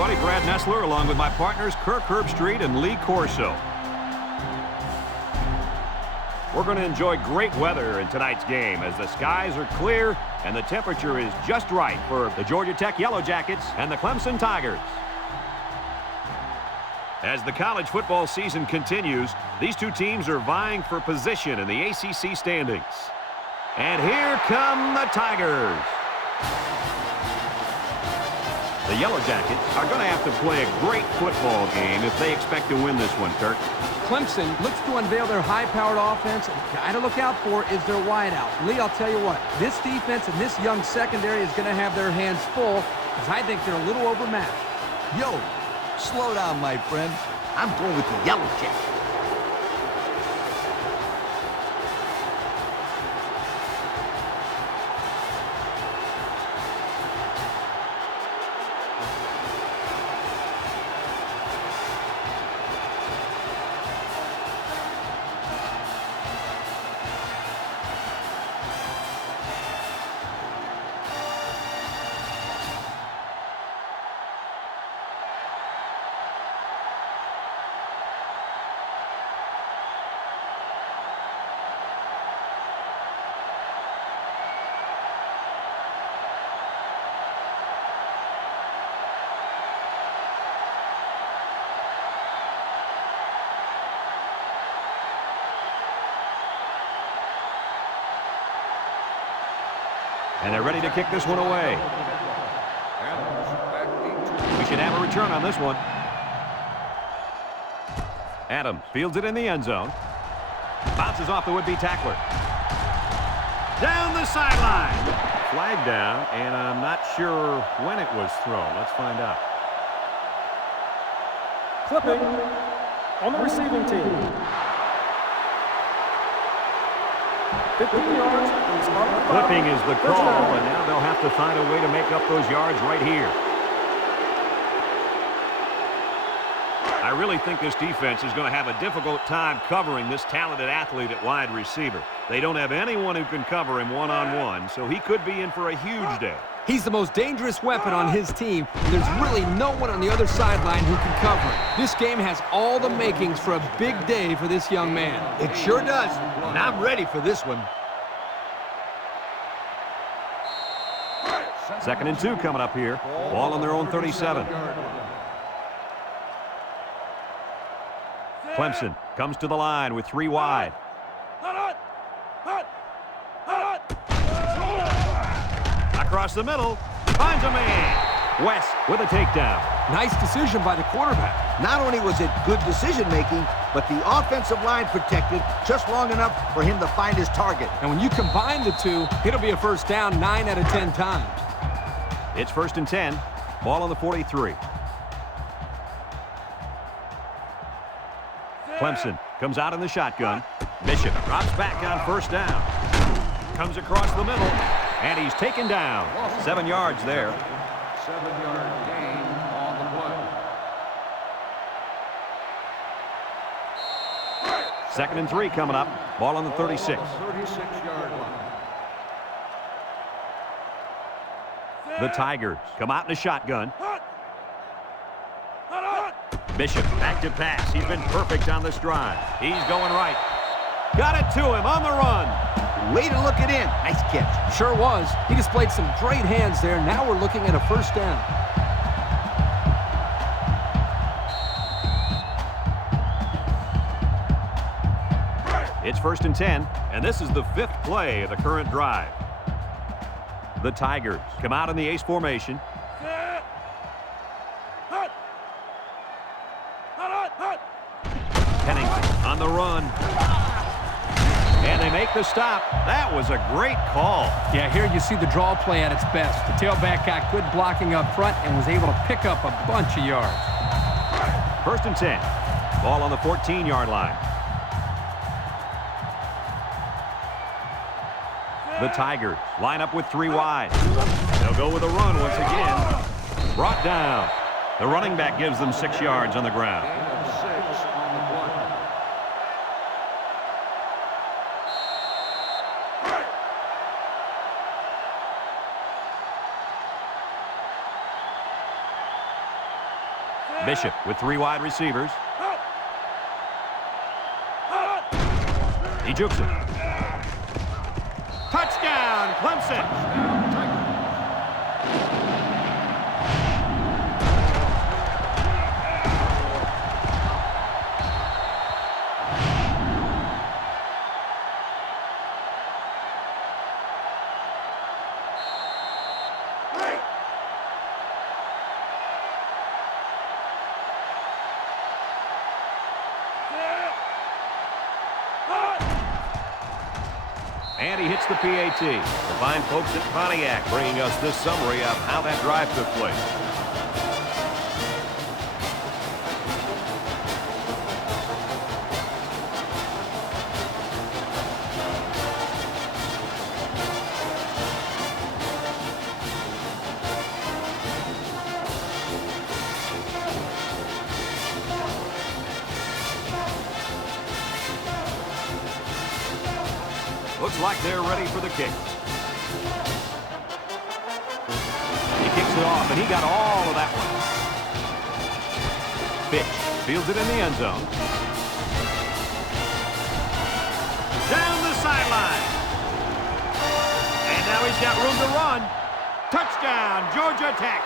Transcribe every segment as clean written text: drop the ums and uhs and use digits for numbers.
buddy Brad Nessler, along with my partners Kirk Herbstreit and Lee Corso. We're going to enjoy great weather in tonight's game as the skies are clear and the temperature is just right for the Georgia Tech Yellow Jackets and the Clemson Tigers. As the college football season continues, these two teams are vying for position in the ACC standings. And here come the Tigers. The Yellow Jackets are going to have to play a great football game if they expect to win this one, Kirk. Clemson looks to unveil their high-powered offense, and the guy to look out for is their wideout. Lee, I'll tell you what, this defense and this young secondary is going to have their hands full because I think they're a little overmatched. Yo, slow down, my friend. I'm going with the Yellow Jackets. And they're ready to kick this one away. We should have a return on this one. Adams fields it in the end zone. Bounces off the would-be tackler. Down the sideline. Flag down, and I'm not sure when it was thrown. Let's find out. Clipping on the receiving team. 15 yards from the spot of the ball. Clipping is the call, and now they'll have to find a way to make up those yards right here. I really think this defense is going to have a difficult time covering this talented athlete at wide receiver. They don't have anyone who can cover him one-on-one, so he could be in for a huge day. He's the most dangerous weapon on his team, and there's really no one on the other sideline who can cover him. This game has all the makings for a big day for this young man. It sure does, and I'm ready for this one. 2nd and 2 coming up here. Ball on their own 37. Clemson comes to the line with 3 wide. Across the middle, finds a man. West with a takedown. Nice decision by the quarterback. Not only was it good decision-making, but the offensive line protected just long enough for him to find his target. And when you combine the two, it'll be a first down 9 out of 10 times. It's 1st and 10. Ball on the 43. Clemson comes out in the shotgun. Bishop drops back on 1st down. Comes across the middle, and he's taken down. 7 yards there. 7-yard gain on the play. 2nd and 3 coming up. Ball on the 36. 36-yard line. The Tigers come out in a shotgun. Bishop back to pass. He's been perfect on this drive. He's going right. Got it to him on the run. Way to look it in. Nice catch. Sure was. He displayed some great hands there. Now we're looking at a first down. It's 1st and 10, and this is the 5th play of the current drive. The Tigers come out in the ace formation. Pennington on the run. And they make the stop. That was a great call. Yeah, here you see the draw play at its best. The tailback got good blocking up front and was able to pick up a bunch of yards. 1st and 10. Ball on the 14-yard line. The Tigers line up with 3 wide. They'll go with a run once again. Brought down. The running back gives them 6 yards on the ground. Gain of 6 on the play. Bishop with 3 wide receivers. He jukes him. Touchdown, Clemson. And he hits the PAT. The fine folks at Pontiac bringing us this summary of how that drive took place. Looks like they're ready for the kick. He kicks it off, and he got all of that one. Pitch fields it in the end zone. Down the sideline. And now he's got room to run. Touchdown, Georgia Tech.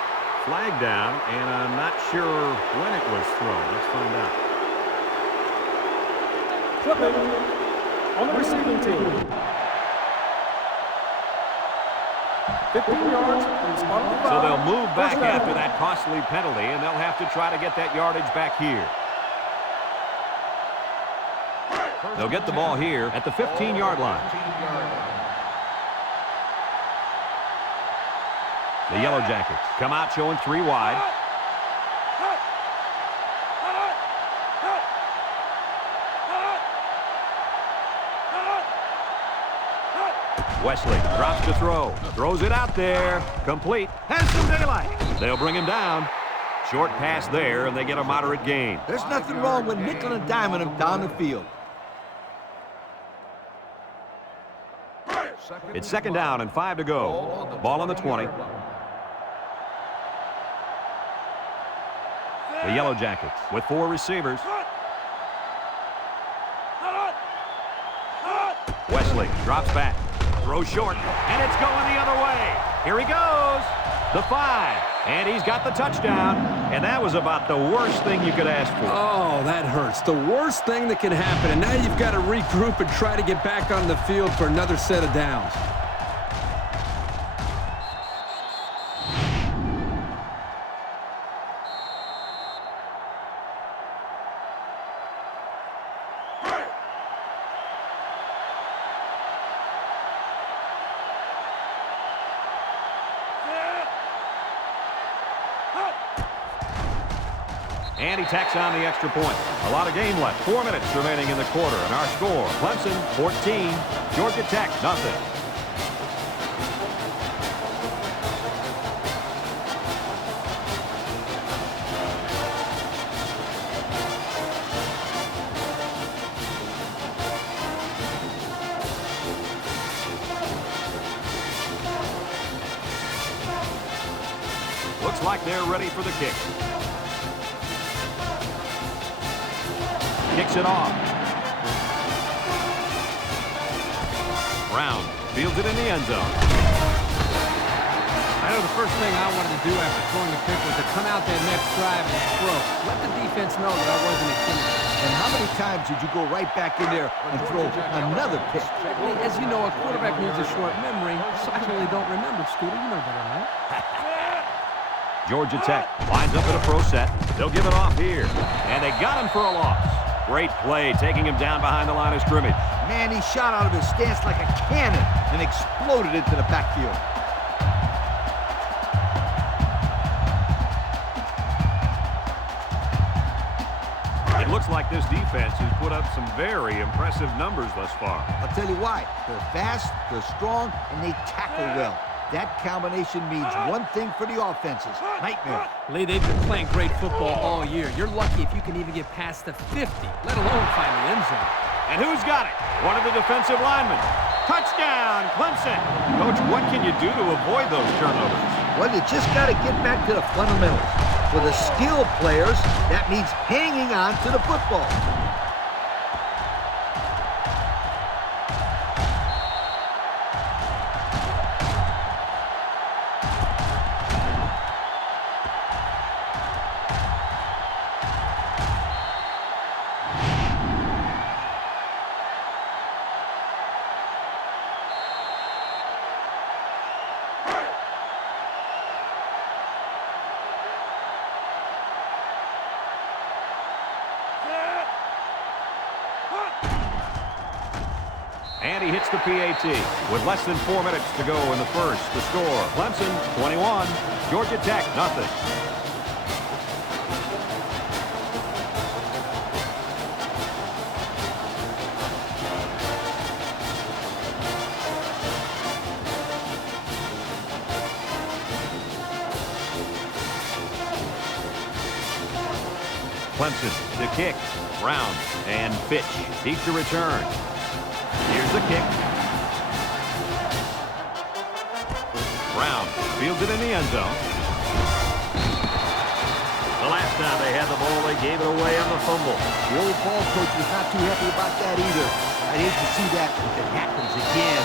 Flag down, and I'm not sure when it was thrown. Let's find out. Flipping on the receiving team. 15 yards from the spot of the 5. So they'll move back after that costly penalty, and they'll have to try to get that yardage back here. They'll get the ball here at the 15-yard line. The Yellow Jackets come out showing 3 wide. Wesley drops to throw. Throws it out there. Complete. Has some daylight. They'll bring him down. Short pass there, and they get a moderate gain. There's nothing wrong with nickel and diming him down the field. It's 2nd down and 5 to go. Ball on the 20. The Yellow Jackets with 4 receivers. Wesley drops back. Throws short, and it's going the other way. Here he goes. The 5, and he's got the touchdown. And that was about the worst thing you could ask for. Oh, that hurts. The worst thing that can happen. And now you've got to regroup and try to get back on the field for another set of downs. And he tacks on the extra point. A lot of game left. 4 minutes remaining in the quarter. And our score, Clemson 14, Georgia Tech nothing. Looks like they're ready for the kick. Kicks it off. Brown fields it in the end zone. I know the first thing I wanted to do after throwing the pick was to come out that next drive and throw. Let the defense know that I wasn't intimidated. And how many times did you go right back in there and throw another pick? Well, as you know, a quarterback needs a short memory, so I really don't remember, Scooter. You know better than that. Georgia Tech lines up in a pro set. They'll give it off here. And they got him for a loss. Great play, taking him down behind the line of scrimmage. Man, he shot out of his stance like a cannon and exploded into the backfield. It looks like this defense has put up some very impressive numbers thus far. I'll tell you why. They're fast, they're strong, and they tackle well. That combination means one thing for the offenses. Nightmare. Lee, they've been playing great football all year. You're lucky if you can even get past the 50, let alone find the end zone. And who's got it? One of the defensive linemen. Touchdown, Clemson. Coach, what can you do to avoid those turnovers? Well, you just got to get back to the fundamentals. For the skilled players, that means hanging on to the football. And he hits the PAT with less than 4 minutes to go in the first. The score, Clemson 21, Georgia Tech nothing. Clemson, the kick, Brown, and Fitch, deep to return. Here's the kick. Brown fields it in the end zone. The last time they had the ball, they gave it away on the fumble. The old ball coach was not too happy about that either. I'd hate to see that if it happens again.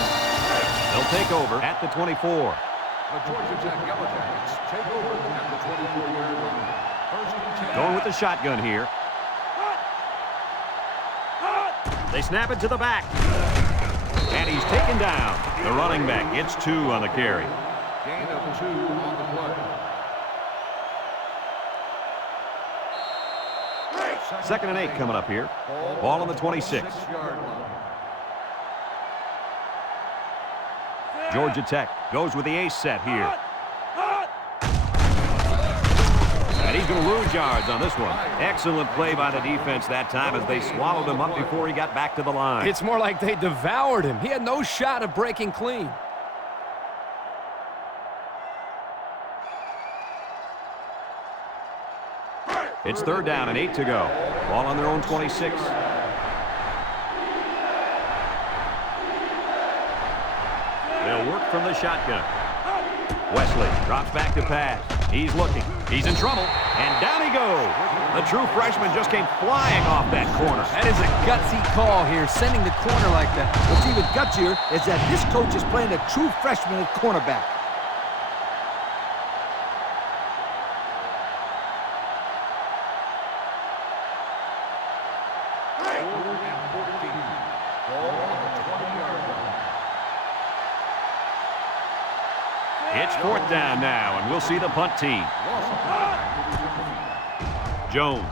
They'll take over at the 24. The Georgia Tech Yellow Jackets take over at the 24-yard line. First and 10. Going with the shotgun here. They snap it to the back. And he's taken down. The running back gets 2 on the carry. Gain of 2 on the play. Second and 8 coming up here. Ball on the 26. 6-yard line. Georgia Tech goes with the ace set here. And he's going to lose yards on this one. Excellent play by the defense that time as they swallowed him up before he got back to the line. It's more like they devoured him. He had no shot of breaking clean. It's third down and 8 to go. Ball on their own 26. They'll work from the shotgun. Wesley drops back to pass. He's looking. He's in trouble. And down he goes. The true freshman just came flying off that corner. That is a gutsy call here, sending the corner like that. What's even gutsier is that this coach is playing a true freshman at cornerback. It's fourth down now, and we'll see the punt team. Jones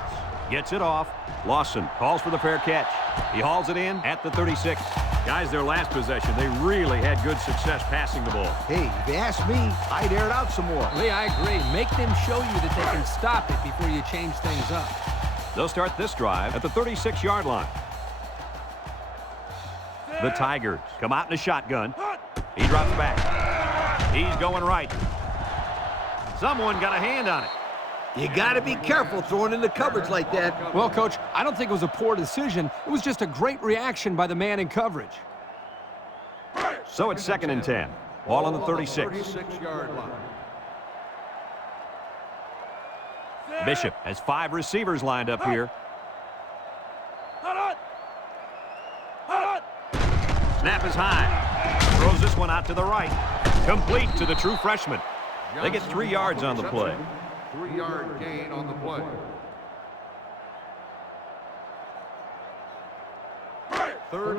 gets it off. Lawson calls for the fair catch. He hauls it in at the 36. Guys, their last possession, they really had good success passing the ball. Hey, if you ask me, I'd air it out some more. Lee, I agree. Make them show you that they can stop it before you change things up. They'll start this drive at the 36-yard line. The Tigers come out in a shotgun. He drops back. He's going right. Someone got a hand on it. You got to be careful throwing in the coverage like that. Well, Coach, I don't think it was a poor decision. It was just a great reaction by the man in coverage. So it's second and 10. Ball on the 36. 36-yard line. Bishop has 5 receivers lined up here. Snap is high. Throws this one out to the right. Complete to the true freshman. They get 3 yards on the play. 3-yard gain on the play.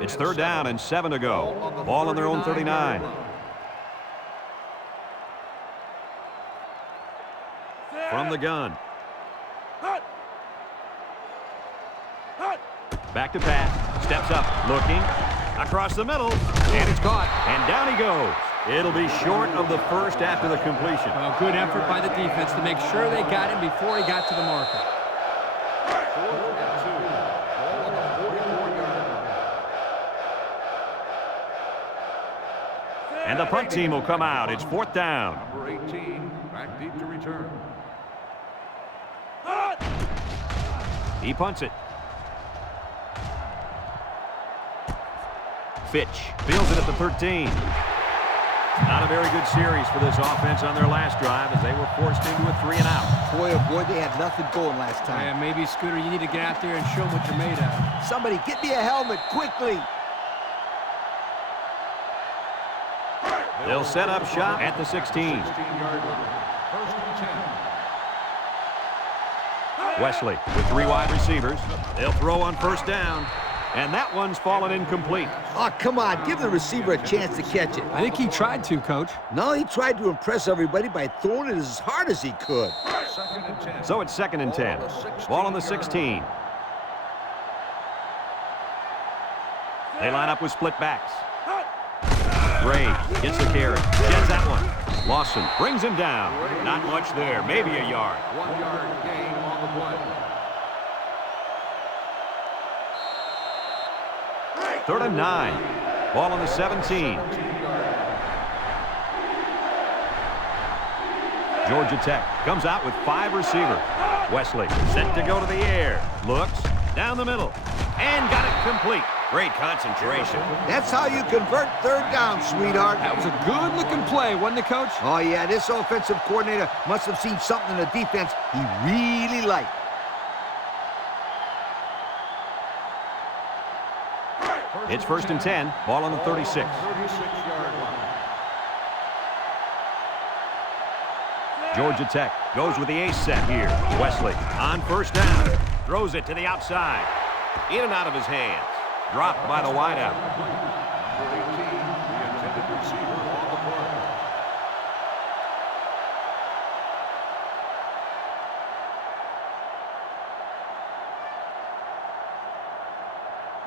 It's third down and 7 to go. Ball on their own 39. From the gun. Back to pass. Steps up. Looking. Across the middle. And it's caught. And down he goes. It'll be short of the first after the completion. Well, good effort by the defense to make sure they got him before he got to the marker. 4th and 2. Ball on the 44-yard line. And the punt team will come out. It's fourth down. Number 18, back deep to return. He punts it. Fitch fields it at the 13. Not a very good series for this offense on their last drive as they were forced into a 3-and-out. Boy, oh boy, they had nothing going last time. Yeah, maybe, Scooter, you need to get out there and show them what you're made of. Somebody get me a helmet, quickly. They'll set up shop at the 16. 16-yard line. First and 10. Wesley with 3 wide receivers. They'll throw on first down. And that one's fallen incomplete. Oh, come on. Give the receiver a chance to catch it. I think he tried to, Coach. No, he tried to impress everybody by throwing it as hard as he could. Second and 10. So it's 2nd and 10. Ball on the 16. They line up with split backs. Gray gets the carry. Gets that one. Lawson brings him down. Not much there. Maybe a yard. 1-yard gain on the play. 3rd and 9. Ball on the 17. Georgia Tech comes out with 5 receivers. Wesley set to go to the air. Looks down the middle and got it complete. Great concentration. That's how you convert 3rd down, sweetheart. That was a good-looking play, wasn't it, Coach? Oh, yeah, this offensive coordinator must have seen something in the defense he really liked. It's 1st and 10. Ball on the 36. 36-yard line. Georgia Tech goes with the ace set here. Wesley on first down. Throws it to the outside. In and out of his hands. Dropped by the wideout. Number 18, the intended receiver on the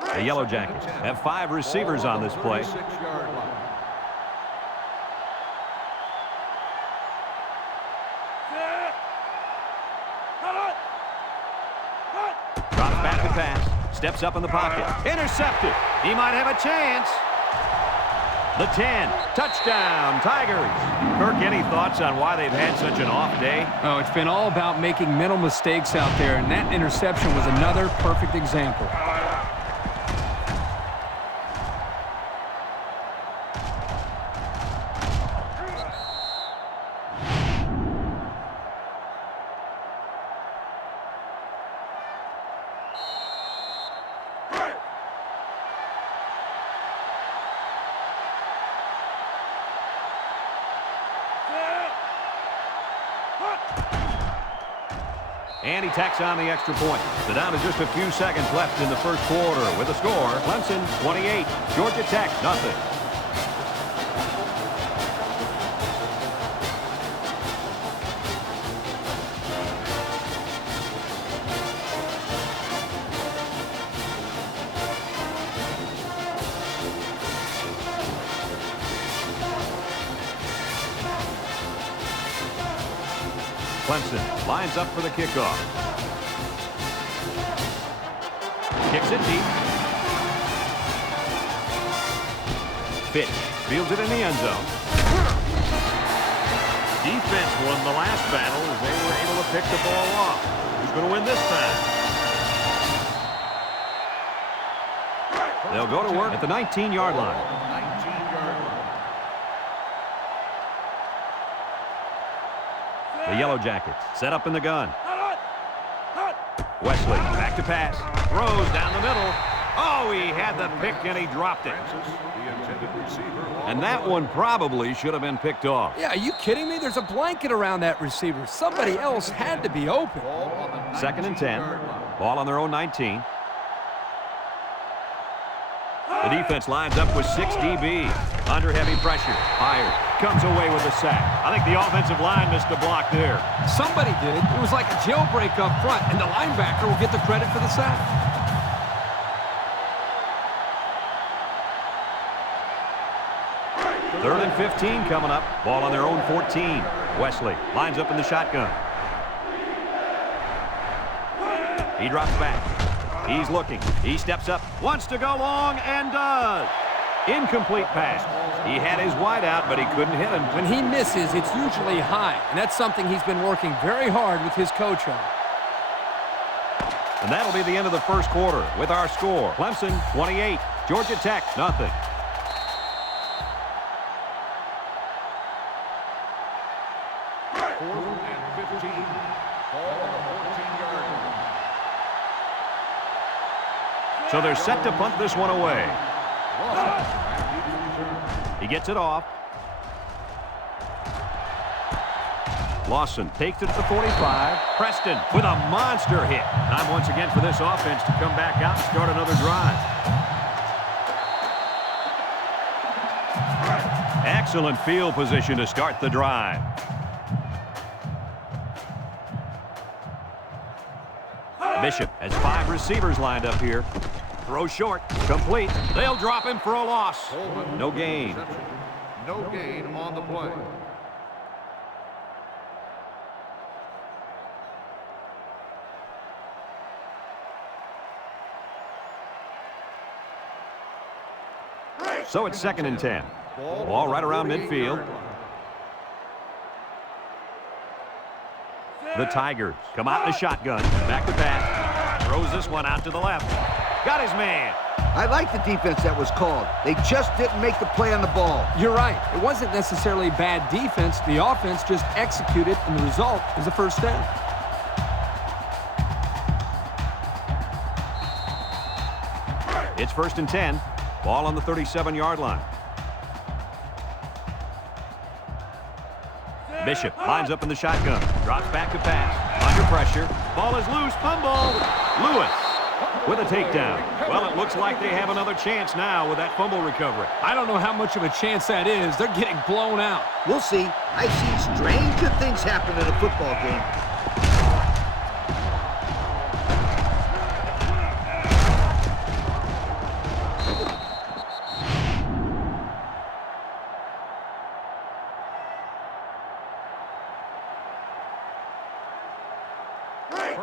play. The Yellow Jackets have 5 receivers on this play. 36-yard line. Drops back to pass. Steps up in the pocket. Intercepted. He might have a chance. The 10. Touchdown, Tigers. Kirk, any thoughts on why they've had such an off day? Oh, it's been all about making mental mistakes out there, and that interception was another perfect example. And he tacks on the extra point. So down to just a few seconds left in the first quarter with a score. Clemson 28, Georgia Tech nothing. Clemson lines up for the kickoff. Kicks it deep. Fitch fields it in the end zone. Defense won the last battle as they were able to pick the ball off. Who's going to win this time? They'll go to work at the 19-yard line. 19-yard line. The Yellow Jackets set up in the gun. Wesley back to pass. Throws down the middle. Oh, he had the pick and he dropped it. The intended receiver And that one probably should have been picked off. Yeah, are you kidding me? There's a blanket around that receiver. Somebody else had to be open. 2nd and 10. Ball on their own 19. The defense lines up with 6 DB. Under heavy pressure. Fired. Comes away with a sack. I think the offensive line missed a block there. Somebody did. It was like a jailbreak up front, and the linebacker will get the credit for the sack. Third and 15 coming up. Ball on their own 14. Wesley lines up in the shotgun. He drops back. He's looking. He steps up. Wants to go long and does. Incomplete pass. He had his wide out, but he couldn't hit him. When he misses, it's usually high, and that's something he's been working very hard with his coach on. And that'll be the end of the first quarter with our score. Clemson 28, Georgia Tech nothing. 4th and 15. Ball on the 14-yard line. So they're set to punt this one away. He gets it off. Lawson takes it to the 45. Preston with a monster hit. Time once again for this offense to come back out and start another drive. Excellent field position to start the drive. Bishop has 5 receivers lined up here. Throw short, complete. They'll drop him for a loss. No gain. No gain on the play. So it's 2nd and 10. Ball right around midfield. The Tigers come out in the shotgun. Back to pass. Throws this one out to the left. Got his man. I like the defense that was called. They just didn't make the play on the ball. You're right. It wasn't necessarily bad defense. The offense just executed, and the result is a first down. It's 1st and 10. Ball on the 37-yard line. Bishop lines up in the shotgun. Drops back to pass. Under pressure. Ball is loose. Fumble. Lewis with a takedown. Well, it looks like they have another chance now with that fumble recovery. I don't know how much of a chance that is. They're getting blown out. We'll see. I've seen stranger things happen in a football game.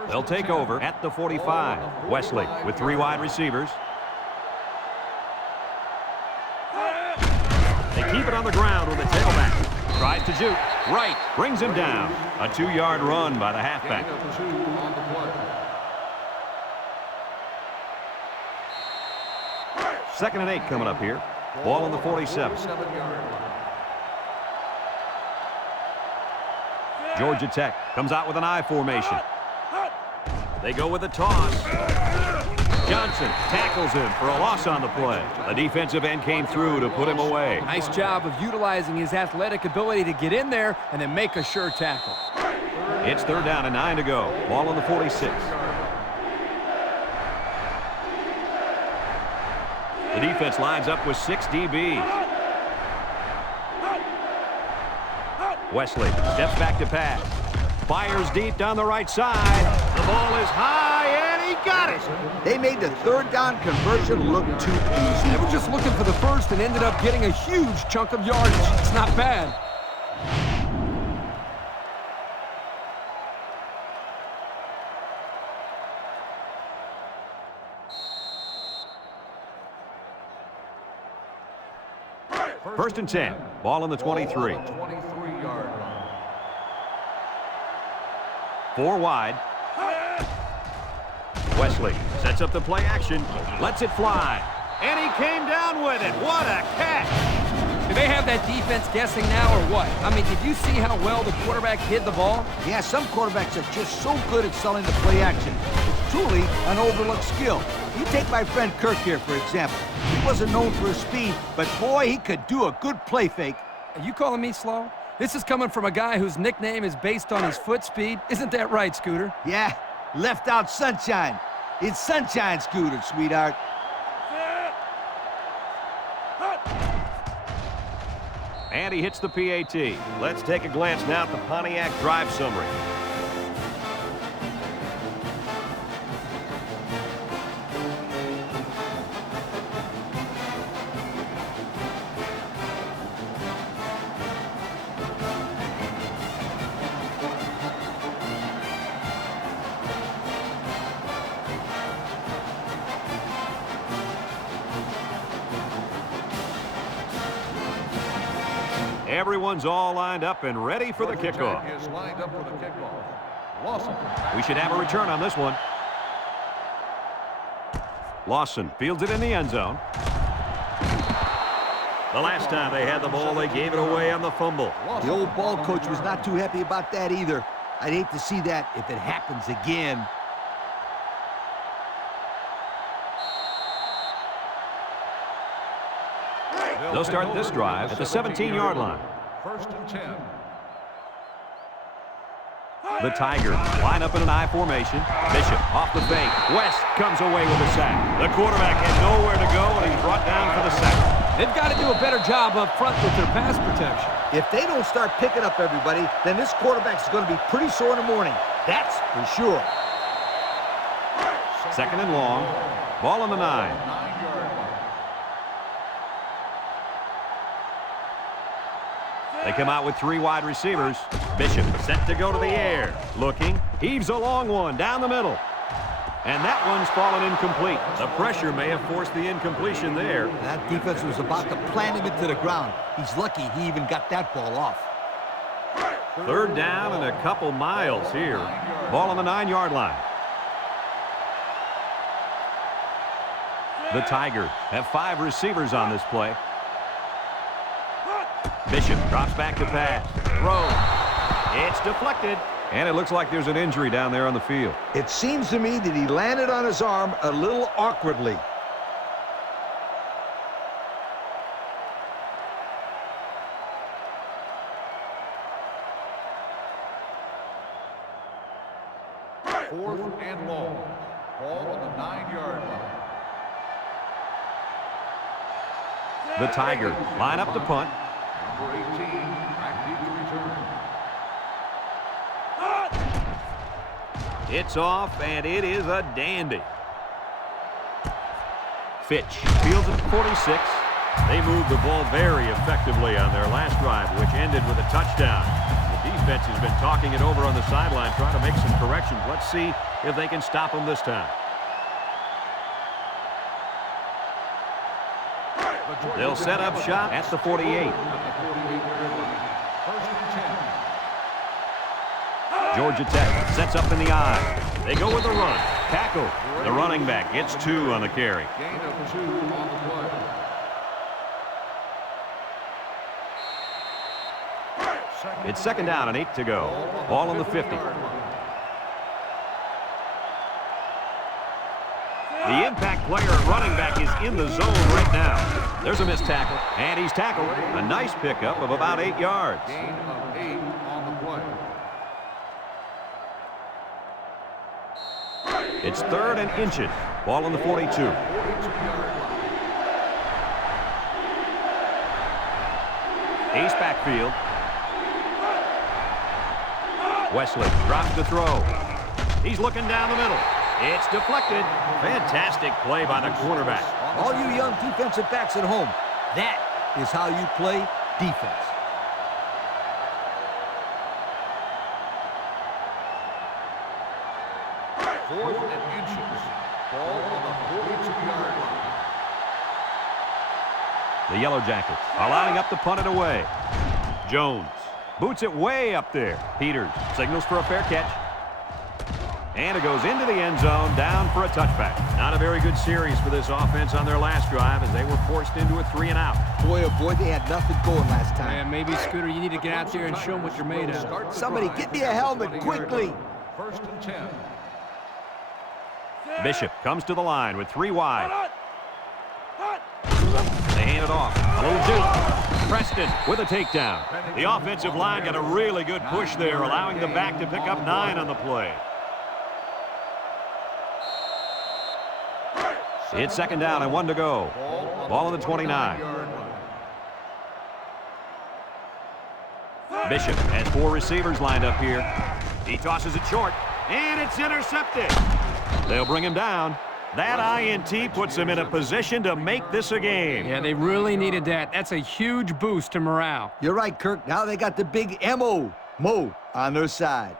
They'll take over at the 45. Wesley with 3 wide receivers. They keep it on the ground with the tailback. Tries to juke. Right. Brings him down. A 2-yard run by the halfback. 2 on the play. 2nd and 8 coming up here. Ball on the 47. 7-yard line. Georgia Tech comes out with an I formation. They go with a toss. Johnson tackles him for a loss on the play. The defensive end came through to put him away. Nice job of utilizing his athletic ability to get in there and then make a sure tackle. It's 3rd down and 9 to go. Ball on the 46. The defense lines up with 6 DBs. Wesley steps back to pass. Fires deep down the right side. The ball is high, and he got it. They made the 3rd down conversion look too easy. They were just looking for the first and ended up getting a huge chunk of yardage. It's not bad. First and 10. Ball on the 23. 23-yard line. 4 wide. Wesley sets up the play action. Lets it fly. And he came down with it. What a catch. Do they have that defense guessing now or what? I mean, did you see how well the quarterback hid the ball? Yeah, some quarterbacks are just so good at selling the play action. It's truly an overlooked skill. You take my friend Kirk here, for example. He wasn't known for his speed, but boy, he could do a good play fake. Are you calling me slow? This is coming from a guy whose nickname is based on his foot speed. Isn't that right, Scooter? Yeah, left out sunshine. It's sunshine, Scooter, sweetheart. And he hits the PAT. Let's take a glance now at the Pontiac drive summary. Everyone's all lined up and ready for the kickoff. Is lined up for the kickoff. Lawson. We should have a return on this one. Lawson fields it in the end zone. The last time they had the ball, they gave it away on the fumble. The old ball coach was not too happy about that either. I'd hate to see that if it happens again. They'll start this drive at the 17-yard line. 1st and 10. The Tigers line up in an I formation. Bishop off the fake. West comes away with a sack. The quarterback had nowhere to go, and he's brought down for the sack. They've got to do a better job up front with their pass protection. If they don't start picking up everybody, then this quarterback's going to be pretty sore in the morning. That's for sure. 2nd and long. Ball on the 9. 9-yard line. They come out with 3 wide receivers. Bishop set to go to the air. Looking. Heaves a long one down the middle. And that one's fallen incomplete. The pressure may have forced the incompletion there. That defense was about to plant him into the ground. He's lucky he even got that ball off. 3rd down and a couple miles here. Ball on the 9-yard line. The Tigers have 5 receivers on this play. Bishop drops back to pass. Throw. It's deflected. And it looks like there's an injury down there on the field. It seems to me that he landed on his arm a little awkwardly. Fourth and long. Ball on the 9-yard line. The Tigers line up to punt. Number 18, back deep to return. It's off, and it is a dandy. Fitch fields it at 46. They moved the ball very effectively on their last drive, which ended with a touchdown. The defense has been talking it over on the sideline, trying to make some corrections. Let's see if they can stop them this time. They'll set up shop at the 48. Georgia Tech sets up in the I. They go with the run. Tackle. The running back gets 2 on the carry. Gain of 2 on the play. It's 2nd down and 8 to go. Ball on the 50. The impact player at running back is in the zone right now. There's a missed tackle, and he's tackled. A nice pickup of about 8 yards. Gain of 8 on the play. It's 3rd and inches. Ball on the 42. 42-yard line. Ace backfield. Wesley drops to throw. He's looking down the middle. It's deflected. Fantastic play by the quarterback. All you young defensive backs at home, that is how you play defense. Fourth and inches. Ball on the 42-yard line. The Yellow Jackets are lining up to punt it away. Jones boots it way up there. Peters signals for a fair catch. And it goes into the end zone, down for a touchback. Not a very good series for this offense on their last drive as they were forced into a 3-and-out. Boy, oh boy, they had nothing going last time. Yeah, maybe, Scooter, you need to get out there and show them what you're made of. Somebody get me a helmet quickly. 1st and 10. Bishop comes to the line with 3 wide. They hand it off. A little juke. Preston with a takedown. The offensive line got a really good push there, allowing the back to pick up 9 on the play. It's 2nd down and 1 to go. Ball on the 29. Bishop has 4 receivers lined up here. He tosses it short, and it's intercepted. They'll bring him down. That INT puts them in a position to make this a game. Yeah, they really needed that. That's a huge boost to morale. You're right, Kirk. Now they got the big Mo on their side.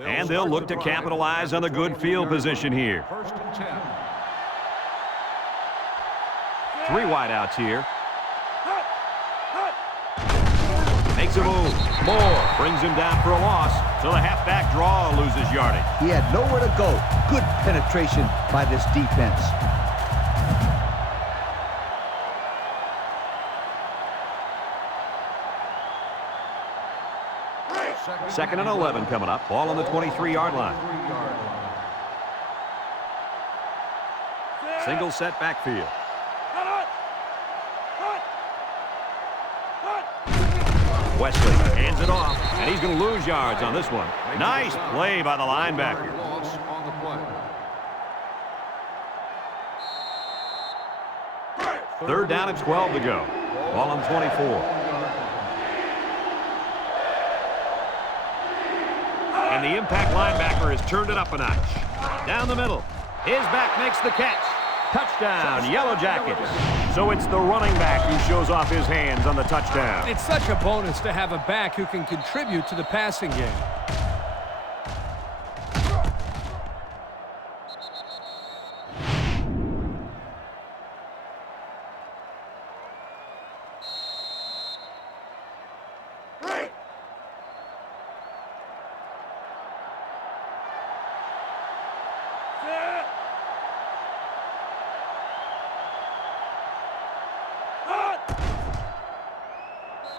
And they'll look to capitalize on the good field position here. 1st and 10. 3 wideouts here. Makes a move. Moore brings him down for a loss. So the halfback draw loses yardage. He had nowhere to go. Good penetration by this defense. 2nd and 11 coming up. Ball on the 23-yard line. Single set backfield. Wesley hands it off, and he's going to lose yards on this one. Nice play by the linebacker. Loss on the play. 3rd down and 12 to go. Ball on the 24. And the impact linebacker has turned it up a notch. Down the middle. His back makes the catch. Touchdown, Yellow Jackets. So it's the running back who shows off his hands on the touchdown. It's such a bonus to have a back who can contribute to the passing game.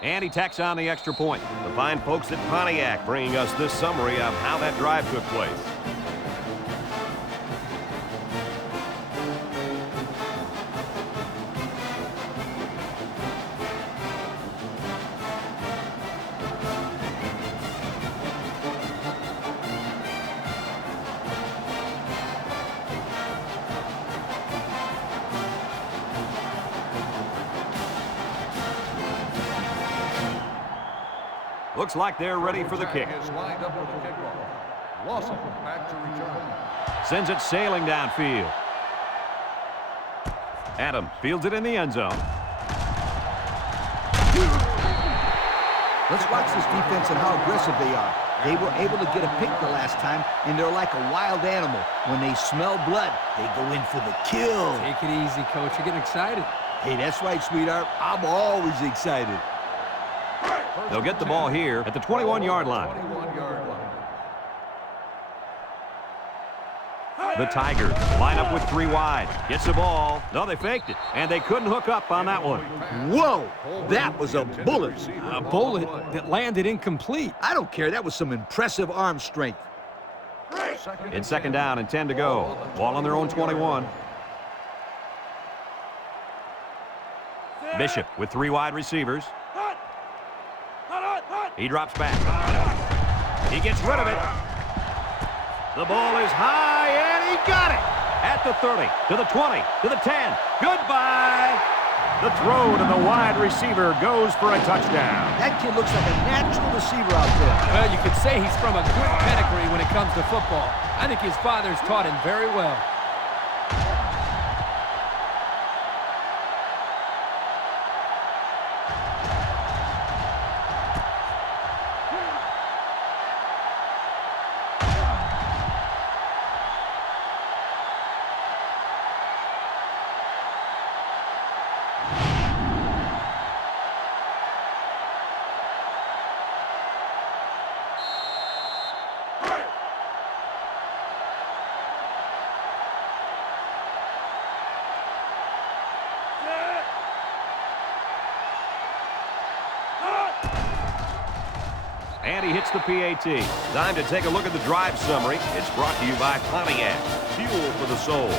And he tacks on the extra point. The fine folks at Pontiac bringing us this summary of how that drive took place. Looks like they're ready for the kick. Is lined up for the kickoff. Lawson back to return. Sends it sailing downfield. Adam fields it in the end zone. Let's watch this defense and how aggressive they are. They were able to get a pick the last time, and they're like a wild animal. When they smell blood, they go in for the kill. Take it easy, Coach. You're getting excited. Hey, that's right, sweetheart. I'm always excited. They'll get the ball here at the 21-yard line. 21-yard line. The Tigers line up with 3 wide. Gets the ball. No, they faked it, and they couldn't hook up on that one. Whoa, that was a bullet. A bullet that landed incomplete. I don't care. That was some impressive arm strength. It's 2nd down and 10 to go. Ball on their own 21. Bishop with 3 wide receivers. He drops back. He gets rid of it. The ball is high, and he got it! At the 30, to the 20, to the 10. Goodbye! The throw to the wide receiver goes for a touchdown. That kid looks like a natural receiver out there. Well, you could say he's from a good pedigree when it comes to football. I think his father's taught him very well. And he hits the PAT. Time to take a look at the drive summary. It's brought to you by Pontiac. Fuel for the soul.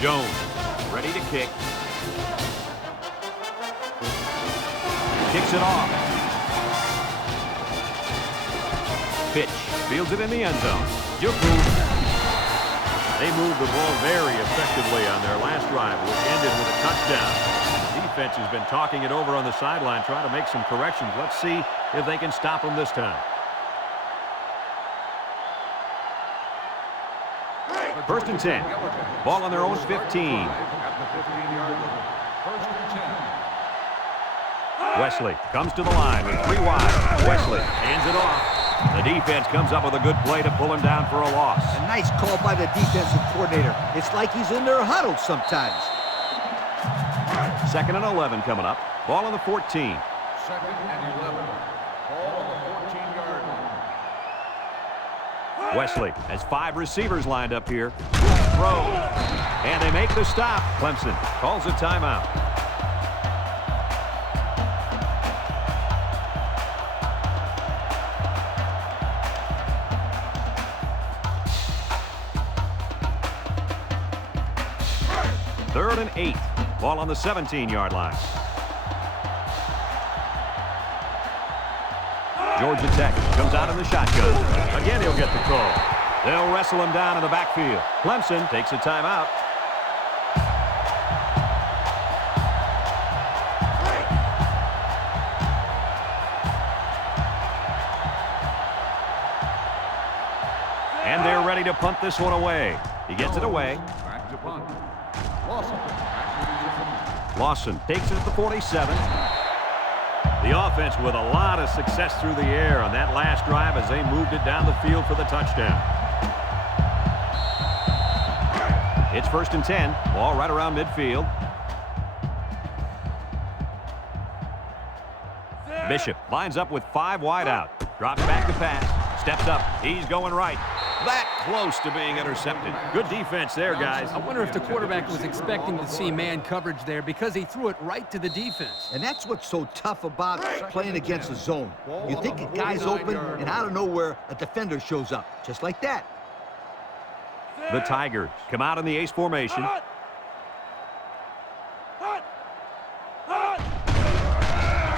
Jones, ready to kick. Kicks it off. Pitch, fields it in the end zone. They moved the ball very effectively on their last drive, which ended with a touchdown. defense has been talking it over on the sideline, trying to make some corrections. Let's see if they can stop them this time. First and 10. Ball on their own 15. At the 15-yard line. First and 10. Wesley comes to the line with 3 wide. Wesley hands it off. The defense comes up with a good play to pull him down for a loss. A nice call by the defensive coordinator. It's like he's in their huddle sometimes. Second and 11 coming up. Ball on the 14. Second and 11. Ball on the 14-yard line. Wesley has 5 receivers lined up here. Throw. And they make the stop. Clemson calls a timeout. Third and 8. Ball on the 17-yard line. Georgia Tech comes out in the shotgun. Again, he'll get the call. They'll wrestle him down in the backfield. Clemson takes a timeout. And they're ready to punt this one away. He gets it away. Back to punt. Lawson takes it at the 47. The offense with a lot of success through the air on that last drive as they moved it down the field for the touchdown. It's first and 10. Ball right around midfield. Bishop lines up with 5 wide out. Drops back to pass. Steps up. He's going right. That close to being intercepted. Good defense there, guys. I wonder if the quarterback was expecting to see man coverage there because he threw it right to the defense. And that's what's so tough about playing against a zone. You think a guy's open, and out of nowhere, a defender shows up. Just like that. The Tigers come out in the ace formation.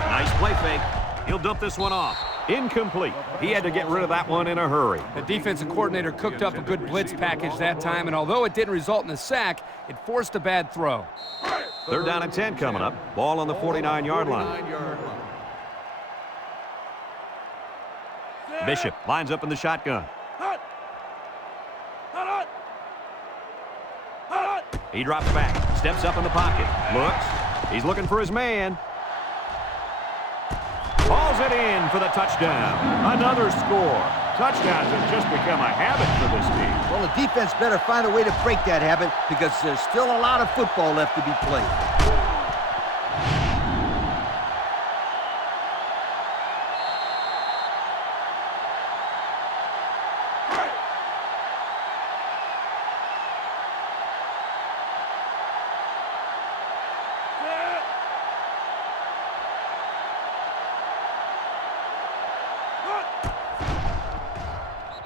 Nice play fake. He'll dump this one off. Incomplete. He had to get rid of that one in a hurry. The defensive coordinator cooked up a good blitz package that time, and although it didn't result in a sack, it forced a bad throw. Third down and 10 coming up. Ball on the 49-yard line. Bishop lines up in the shotgun. He drops back, steps up in the pocket, looks. He's looking for his man. Hauls it in for the touchdown. Another score. Touchdowns have just become a habit for this team. Well, the defense better find a way to break that habit because there's still a lot of football left to be played.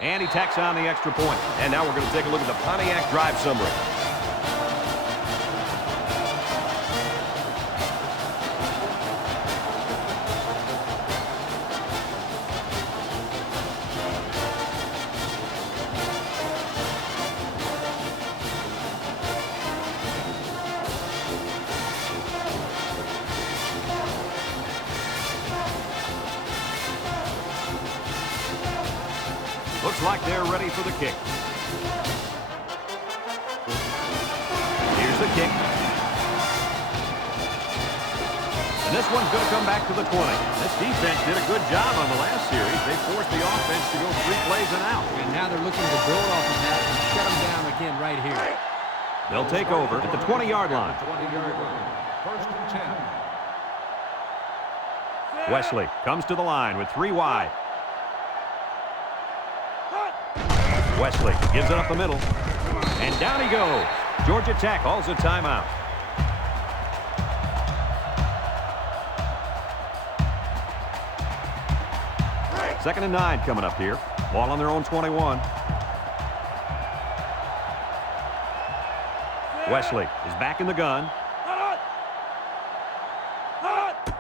And he tacks on the extra point. And now we're going to take a look at the Pontiac drive summary. Looks like they're ready for the kick. Here's the kick. And this one's going to come back to the 20. This defense did a good job on the last series. They forced the offense to go 3 plays and out. And now they're looking to build off of that and shut them down again right here. They'll take over at the 20-yard line. 20-yard line. First and 10. Wesley comes to the line with 3 wide. Wesley gives it up the middle. And down he goes. Georgia Tech calls a timeout. Second and 9 coming up here. Ball on their own 21. Wesley is back in the gun.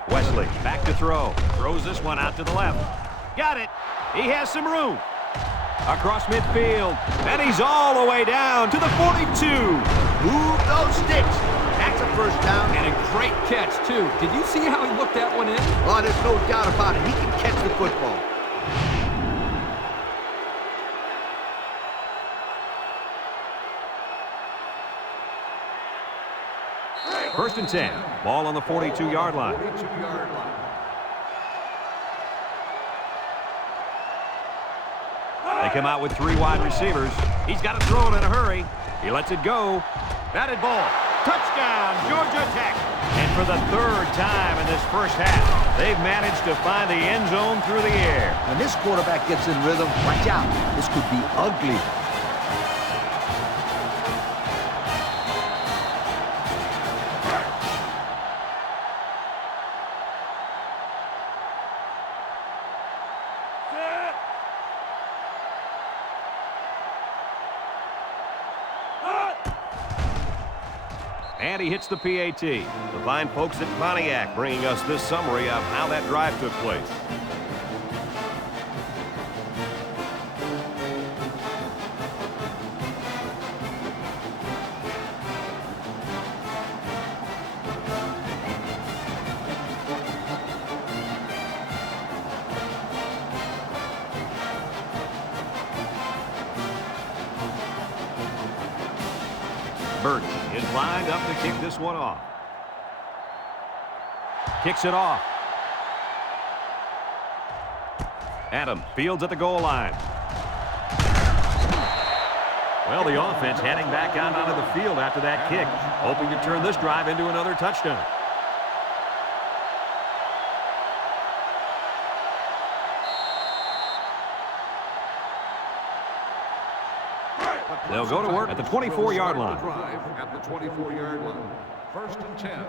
Wesley back to throw. Throws this one out to the left. Got it. He has some room. Across midfield. And he's all the way down to the 42. Move those sticks. That's a first down. And a great catch, too. Did you see how he looked that one in? Oh, there's no doubt about it. He can catch the football. First and 10. Ball on the 42-yard line. 42-yard line. They come out with 3 wide receivers. He's got to throw it in a hurry. He lets it go. Batted ball. Touchdown, Georgia Tech. And for the 3rd time in this first half, they've managed to find the end zone through the air. When this quarterback gets in rhythm, watch out. This could be ugly. And he hits the PAT. The fine folks at Pontiac bringing us this summary of how that drive took place. Burton is lined up to kick this one off. Kicks it off. Adams fields at the goal line. Well, the offense heading back out onto the field after that kick, hoping to turn this drive into another touchdown. They'll go to work at the 24-yard line. At the 24-yard line. First and 10.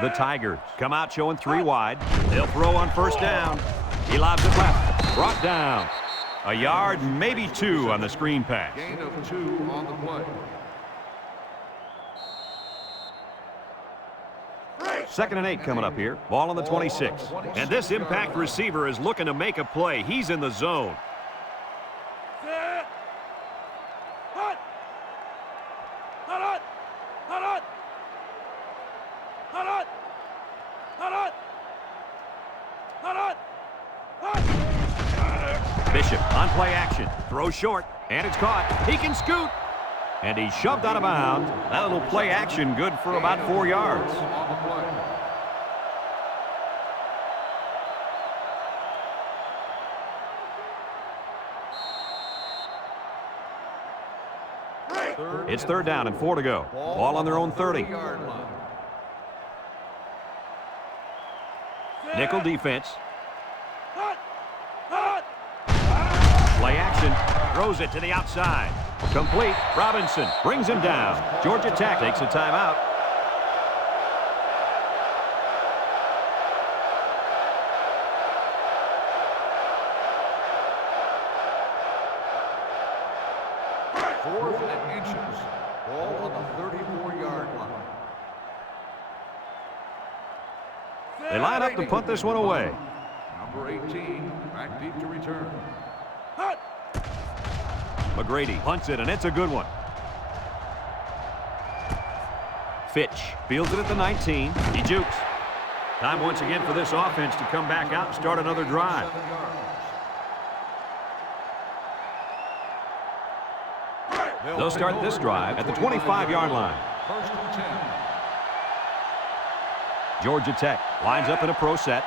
The Tigers come out showing 3 wide. They'll throw on first down. He lobs it left. Brought down. A yard, maybe 2 on the screen pass. Gain of 2 on the play. 2nd and 8 coming up here. Ball on the 26. And this impact receiver is looking to make a play. He's in the zone. Bishop on play action. Throw short, and it's caught. He can scoot. And he's shoved out of bounds. That little play action good for about 4 yards. On the play. It's 3rd down and 4 to go. Ball on their own 30. 30-yard line. Nickel defense. Play action. Throws it to the outside. Complete. Robinson brings him down. Georgia Tech takes a timeout. Fourth and inches. Ball on the 34-yard line. They line up to punt this one away. Number 18, back deep to return. McGrady punts it, and it's a good one. Fitch fields it at the 19. He jukes. Time once again for this offense to come back out and start another drive. 7 yards. They'll start this drive at the 25-yard line. First and 10. Georgia Tech lines up in a pro set.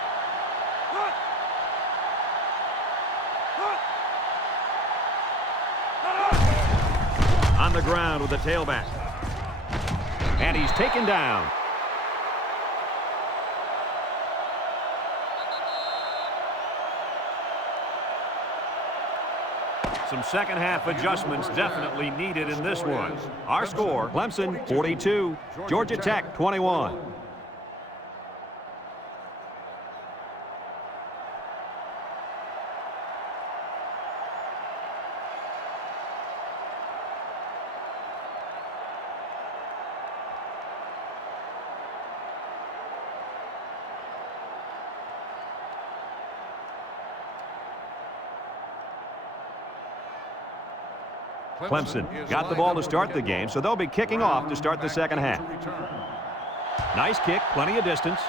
On the ground with the tailback. And he's taken down. Some second half adjustments definitely needed in this one. Our score, Clemson 42, Georgia Tech 21. Clemson got the ball to start the game, so they'll be kicking off to start the second half. Nice kick, plenty of distance.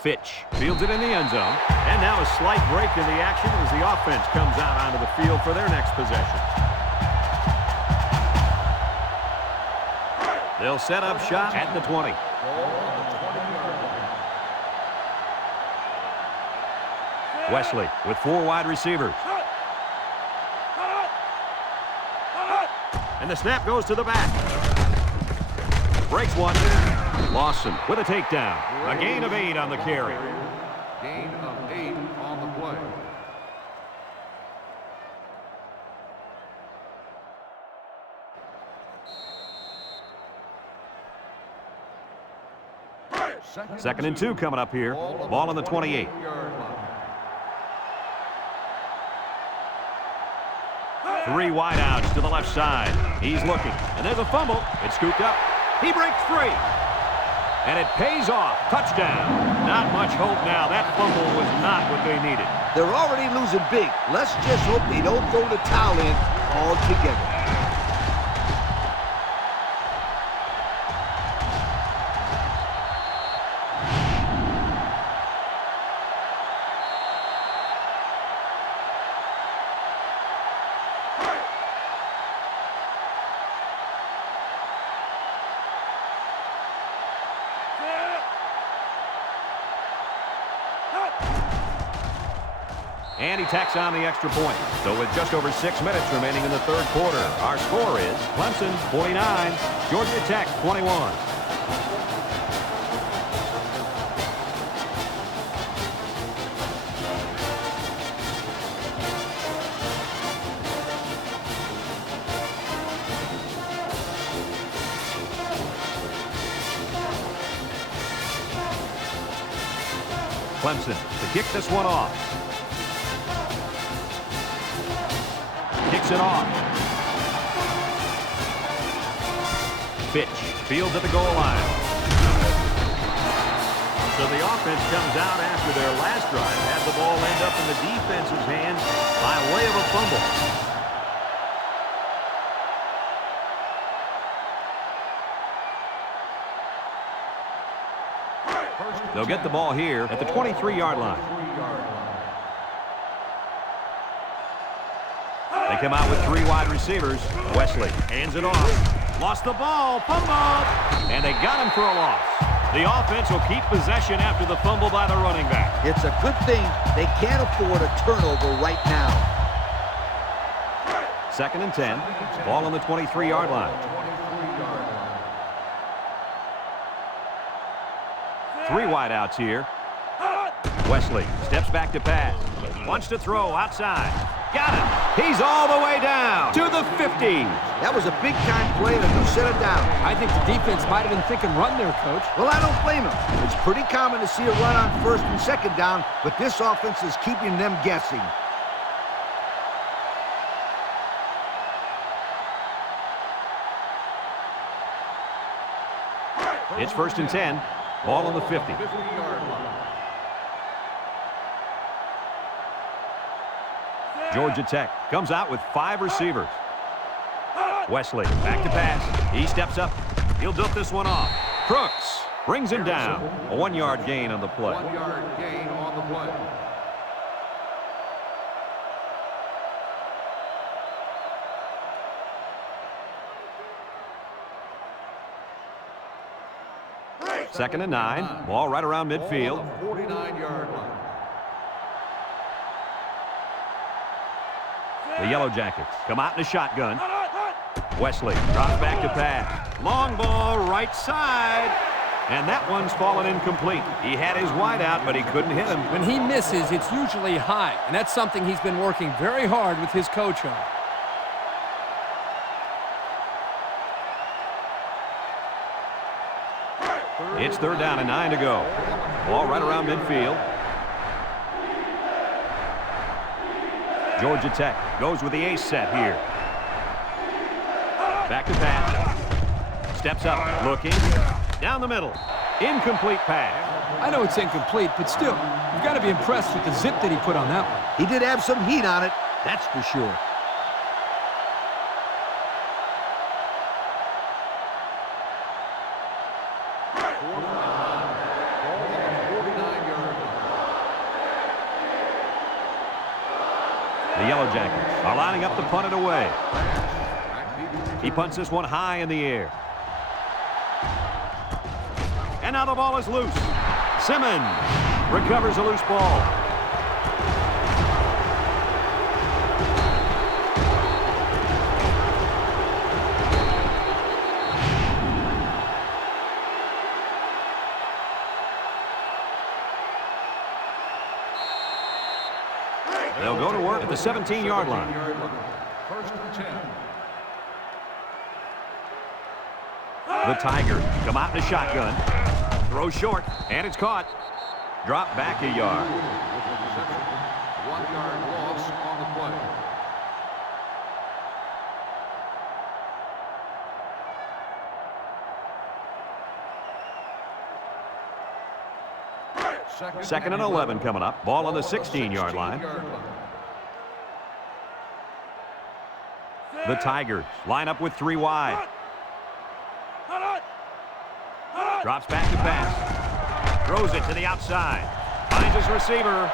Fitch fields it in the end zone. And now a slight break in the action as the offense comes out onto the field for their next possession. They'll set up shop at the 20. Wesley with 4 wide receivers. And the snap goes to the back. Breaks one. Lawson with a takedown. A gain of 8 on the carry. Gain of 8 on the play. Second and 2 coming up here. Ball on the 28. Three wideouts to the left side. He's looking, and there's a fumble. It's scooped up. He breaks free. And it pays off. Touchdown. Not much hope now. That fumble was not what they needed. They're already losing big. Let's just hope they don't throw the towel in altogether. And he tacks on the extra point. So with just over 6 minutes remaining in the third quarter, our score is Clemson 49, Georgia Tech 21. Clemson to kick this one off. Kicks it off. Fitch fields at the goal line. So the offense comes out after their last drive, had the ball end up in the defense's hands by way of a fumble. They'll get the ball here at the 23-yard line. They come out with 3 wide receivers. Wesley hands it off. Lost the ball. Fumble. And they got him for a loss. The offense will keep possession after the fumble by the running back. It's a good thing they can't afford a turnover right now. Second and 10. Ball on the 23-yard line. 3 wideouts here. Wesley steps back to pass. Wants to throw outside. Got him. He's all the way down to the 50. That was a big-time play and a good set of down. I think the defense might have been thinking run there, Coach. Well, I don't blame him. It's pretty common to see a run on first and second down, but this offense is keeping them guessing. It's first and 10. Ball on the 50. Georgia Tech comes out with 5 receivers. Wesley back to pass. He steps up. He'll dump this one off. Crooks brings him down. A 1-yard gain on the play. 1-yard gain on the play. Second and 9. Ball right around midfield. 49-yard line. The Yellow Jackets come out in a shotgun. Wesley drops back to pass. Long ball right side. And that one's fallen incomplete. He had his wide out, but he couldn't hit him. When he misses, it's usually high, and that's something he's been working very hard with his coach on. It's third down and 9 to go. Ball right around midfield. Georgia Tech goes with the ace set here. Back to pass. Steps up, looking. Down the middle. Incomplete pass. I know it's incomplete, but still, you've got to be impressed with the zip that he put on that one. He did have some heat on it. That's for sure. The Yellow Jackets are lining up to punt it away. He punts this one high in the air. And now the ball is loose. Simmons recovers a loose ball. They'll go to work at the 17-yard line. First and 10. The Tigers come out in a shotgun. Throw short, and it's caught. Drop back a yard. 1 yard loss on the play. Second and 11 coming up. Ball on the 16-yard line. The Tigers line up with 3 wide. Drops back to pass. Throws it to the outside. Finds his receiver.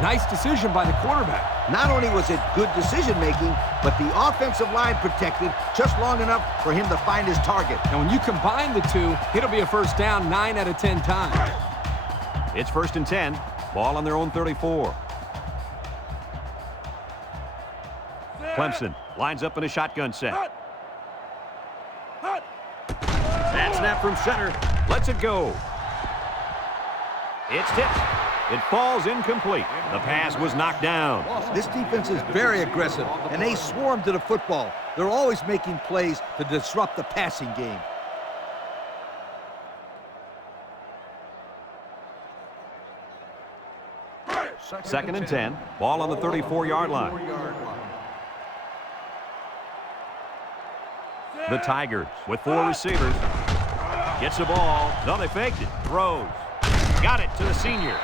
Nice decision by the quarterback. Not only was it good decision-making, but the offensive line protected just long enough for him to find his target. And when you combine the two, it'll be a first down 9 out of 10 times. It's first and 10. Ball on their own 34. Clemson lines up in a shotgun set. That snap from center. Lets it go. It's tipped. It falls incomplete. The pass was knocked down. This defense is very aggressive, and they swarm to the football. They're always making plays to disrupt the passing game. Second and 10. Ball on the 34-yard line. The Tigers with 4 receivers. Gets the ball. No, they faked it. Throws. Got it to the senior.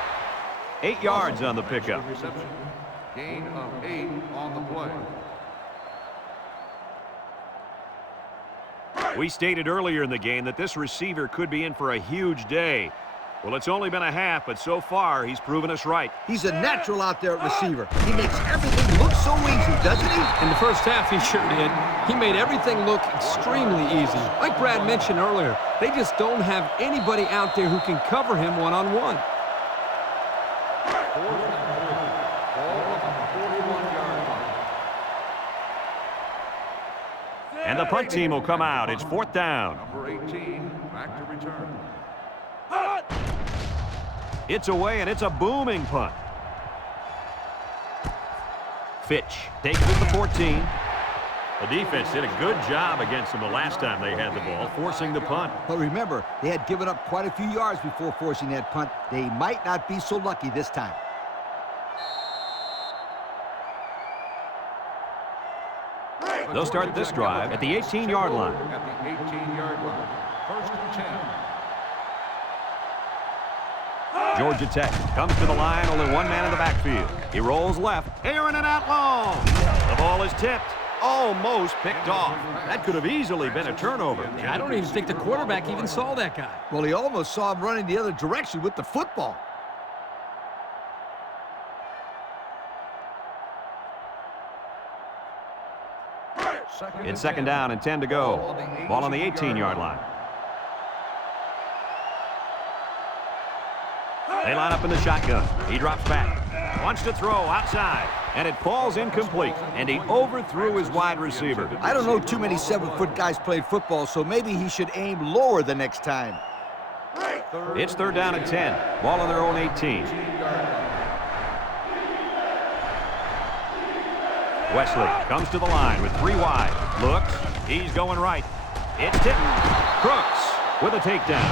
8 yards on the pickup. Gain of 8 on the play. We stated earlier in the game that this receiver could be in for a huge day. Well, it's only been a half, but so far he's proven us right. He's a natural out there at receiver. He makes everything look so easy, doesn't he? In the first half, he sure did. He made everything look extremely easy. Like Brad mentioned earlier, they just don't have anybody out there who can cover him one-on-one. And the punt team will come out. It's 4th down. Number 18, back to return. It's away, and it's a booming punt. Fitch takes it to the 14. The defense did a good job against them the last time they had the ball, forcing the punt. But remember, they had given up quite a few yards before forcing that punt. They might not be so lucky this time. They'll start this drive at the 18-yard line. At the 18-yard line. First and 10. Georgia Tech comes to the line, only 1 man in the backfield. He rolls left, airing it out long. The ball is tipped, almost picked off. That could have easily been a turnover. I don't even think the quarterback even saw that guy. Well, he almost saw him running the other direction with the football. It's second down and 10 to go. Ball on the 18-yard line. They line up in the shotgun. He drops back. Wants to throw outside. And it falls incomplete. And he overthrew his wide receiver. I don't know too many 7-foot guys playing football, so maybe he should aim lower the next time. It's 3rd down and 10. Ball on their own 18. Wesley comes to the line with 3 wide. Looks. He's going right. It's tipped. Crooks with a takedown.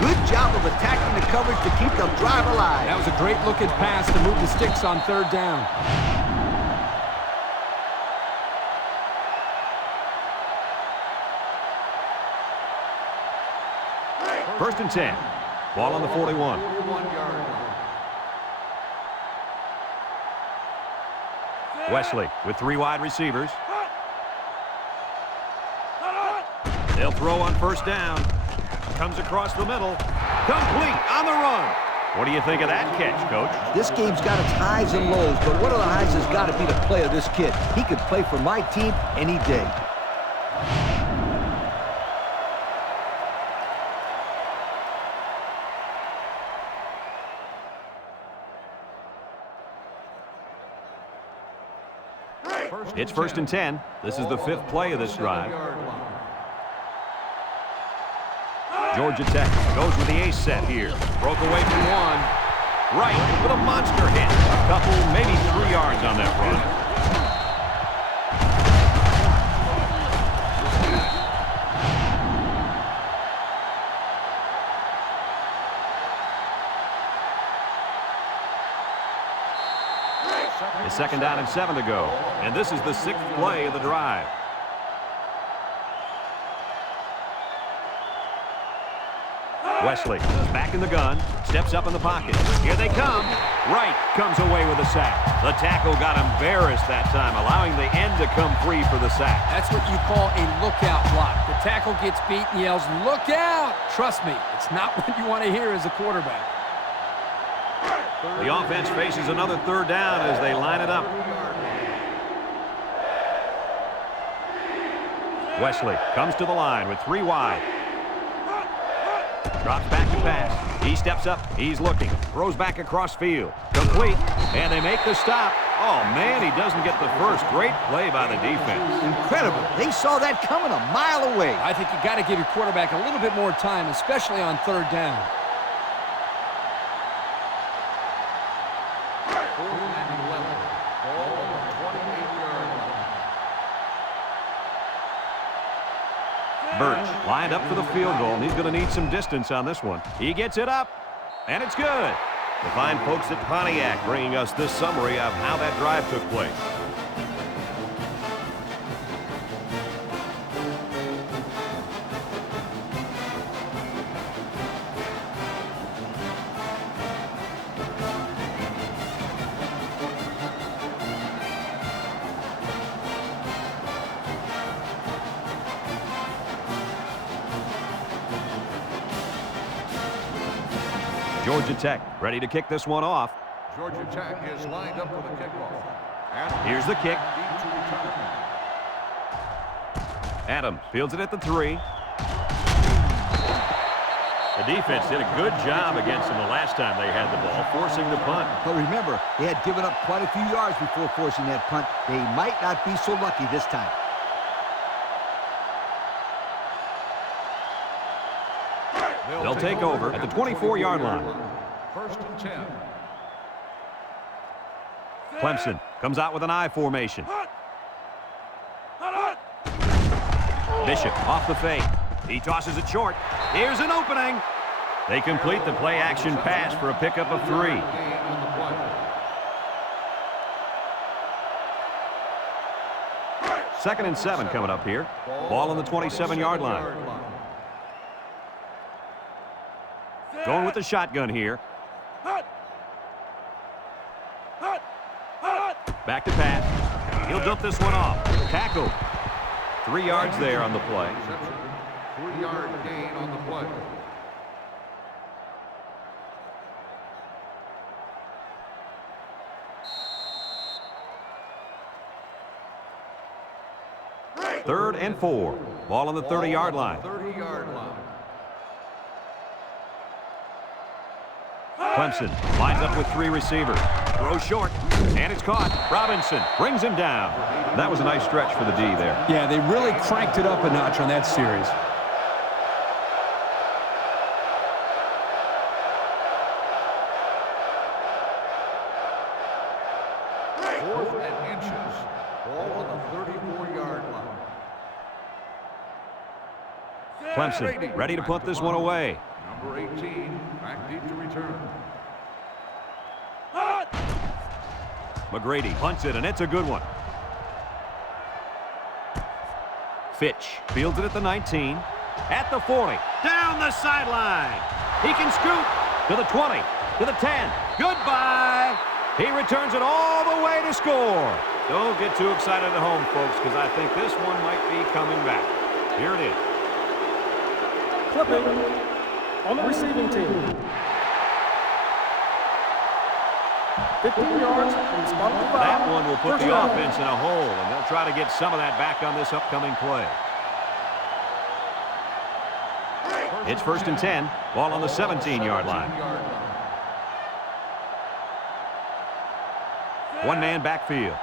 Good job of attacking the coverage to keep the drive alive. That was a great looking pass to move the sticks on 3rd down. First and 10. Ball on the 41. 41-yard line. Wesley with 3 wide receivers. They'll throw on first down. Comes across the middle. Complete on the run. What do you think of that catch, Coach? This game's got its highs and lows, but one of the highs has got to be the play of this kid. He could play for my team any day. It's first and 10. This is the 5th play of this drive. Georgia Tech goes with the ace set here. Broke away from one. Right with a monster hit. A couple, maybe 3 yards on that run. It's 2nd down and 7 to go. And this is the 6th play of the drive. Wesley is back in the gun, steps up in the pocket. Here they come. Wright comes away with a sack. The tackle got embarrassed that time, allowing the end to come free for the sack. That's what you call a lookout block. The tackle gets beat and yells, "Look out!" Trust me, it's not what you want to hear as a quarterback. The offense faces another 3rd down as they line it up. Wesley comes to the line with 3 wide. Drops back to pass. He steps up. He's looking. Throws back across field. Complete. And they make the stop. Oh, man, he doesn't get the first. Great play by the defense. Incredible. They saw that coming a mile away. I think you got to give your quarterback a little bit more time, especially on 3rd down. Birch lined up for the field goal, and he's going to need some distance on this one. He gets it up, and it's good. The fine folks at Pontiac bringing us this summary of how that drive took place. Georgia Tech ready to kick this one off. Georgia Tech is lined up for the kickoff. Here's the kick. Adams fields it at the 3. The defense did a good job against them the last time they had the ball, forcing the punt. But remember, they had given up quite a few yards before forcing that punt. They might not be so lucky this time. They'll take over at the 24-yard line. 1st and 10. Clemson comes out with an I formation. Bishop off the fake. He tosses it short. Here's an opening. They complete the play-action pass for a pickup of 3. 2nd and 7 coming up here. Ball on the 27-yard line. Going with the shotgun here. Back to pass. He'll dump this one off. Tackle. 3 yards there on the play. 3-yard gain on the play. Third and 4. Ball on the 30-yard line. 30-yard line. Clemson lines up with 3 receivers. Throw short, and it's caught. Robinson brings him down. That was a nice stretch for the D there. Yeah, they really cranked it up a notch on that series. Fourth and inches. Ball on the 34-yard line. Clemson ready to put this one away. Number 18, back deep to return. McGrady punts it, and it's a good one. Fitch fields it at the 19, at the 40, down the sideline. He can scoot to the 20, to the 10. Goodbye. He returns it all the way to score. Don't get too excited at home, folks, because I think this one might be coming back. Here it is. Clipping on the receiving team. 15 yards from the spot of the foul. That one will put First the down. offense in a hole, and they'll try to get some of that back on this upcoming play. It's 1st and 10. Ball on the 17-yard line. One man backfield.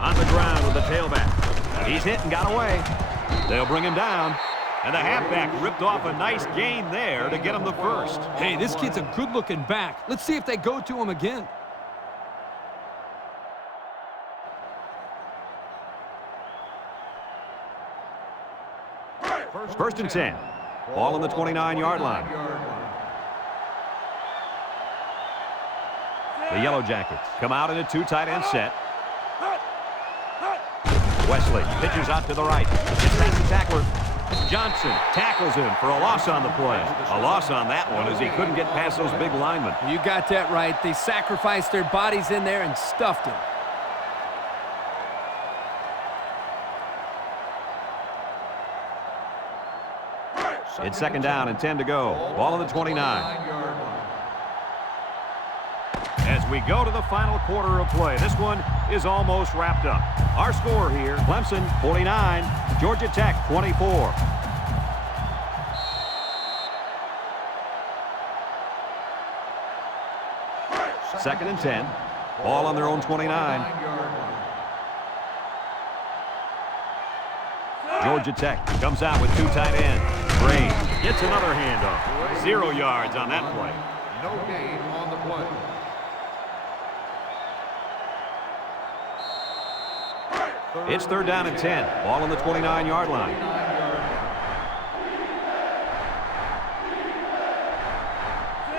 On the ground with the tailback. He's hit and got away. They'll bring him down. And the halfback ripped off a nice gain there to get him the first. Hey, this kid's a good-looking back. Let's see if they go to him again. First and 10. Ball on the 29-yard line. The Yellow Jackets come out in a 2 tight end set. Wesley pitches out to the right. Gets past the tackler. Johnson tackles him for a loss on the play. A loss on that one as he couldn't get past those big linemen. You got that right. They sacrificed their bodies in there and stuffed him. It's 2nd down and 10 to go. Ball on the 29. As we go to the final quarter of play, this one is almost wrapped up. Our score here, Clemson 49, Georgia Tech 24. Second and 10. Ball on their own 29. Georgia Tech comes out with 2 tight ends. Green gets another handoff. 0 yards on that play. No gain on the play. It's 3rd down and 10. Ball on the 29-yard line.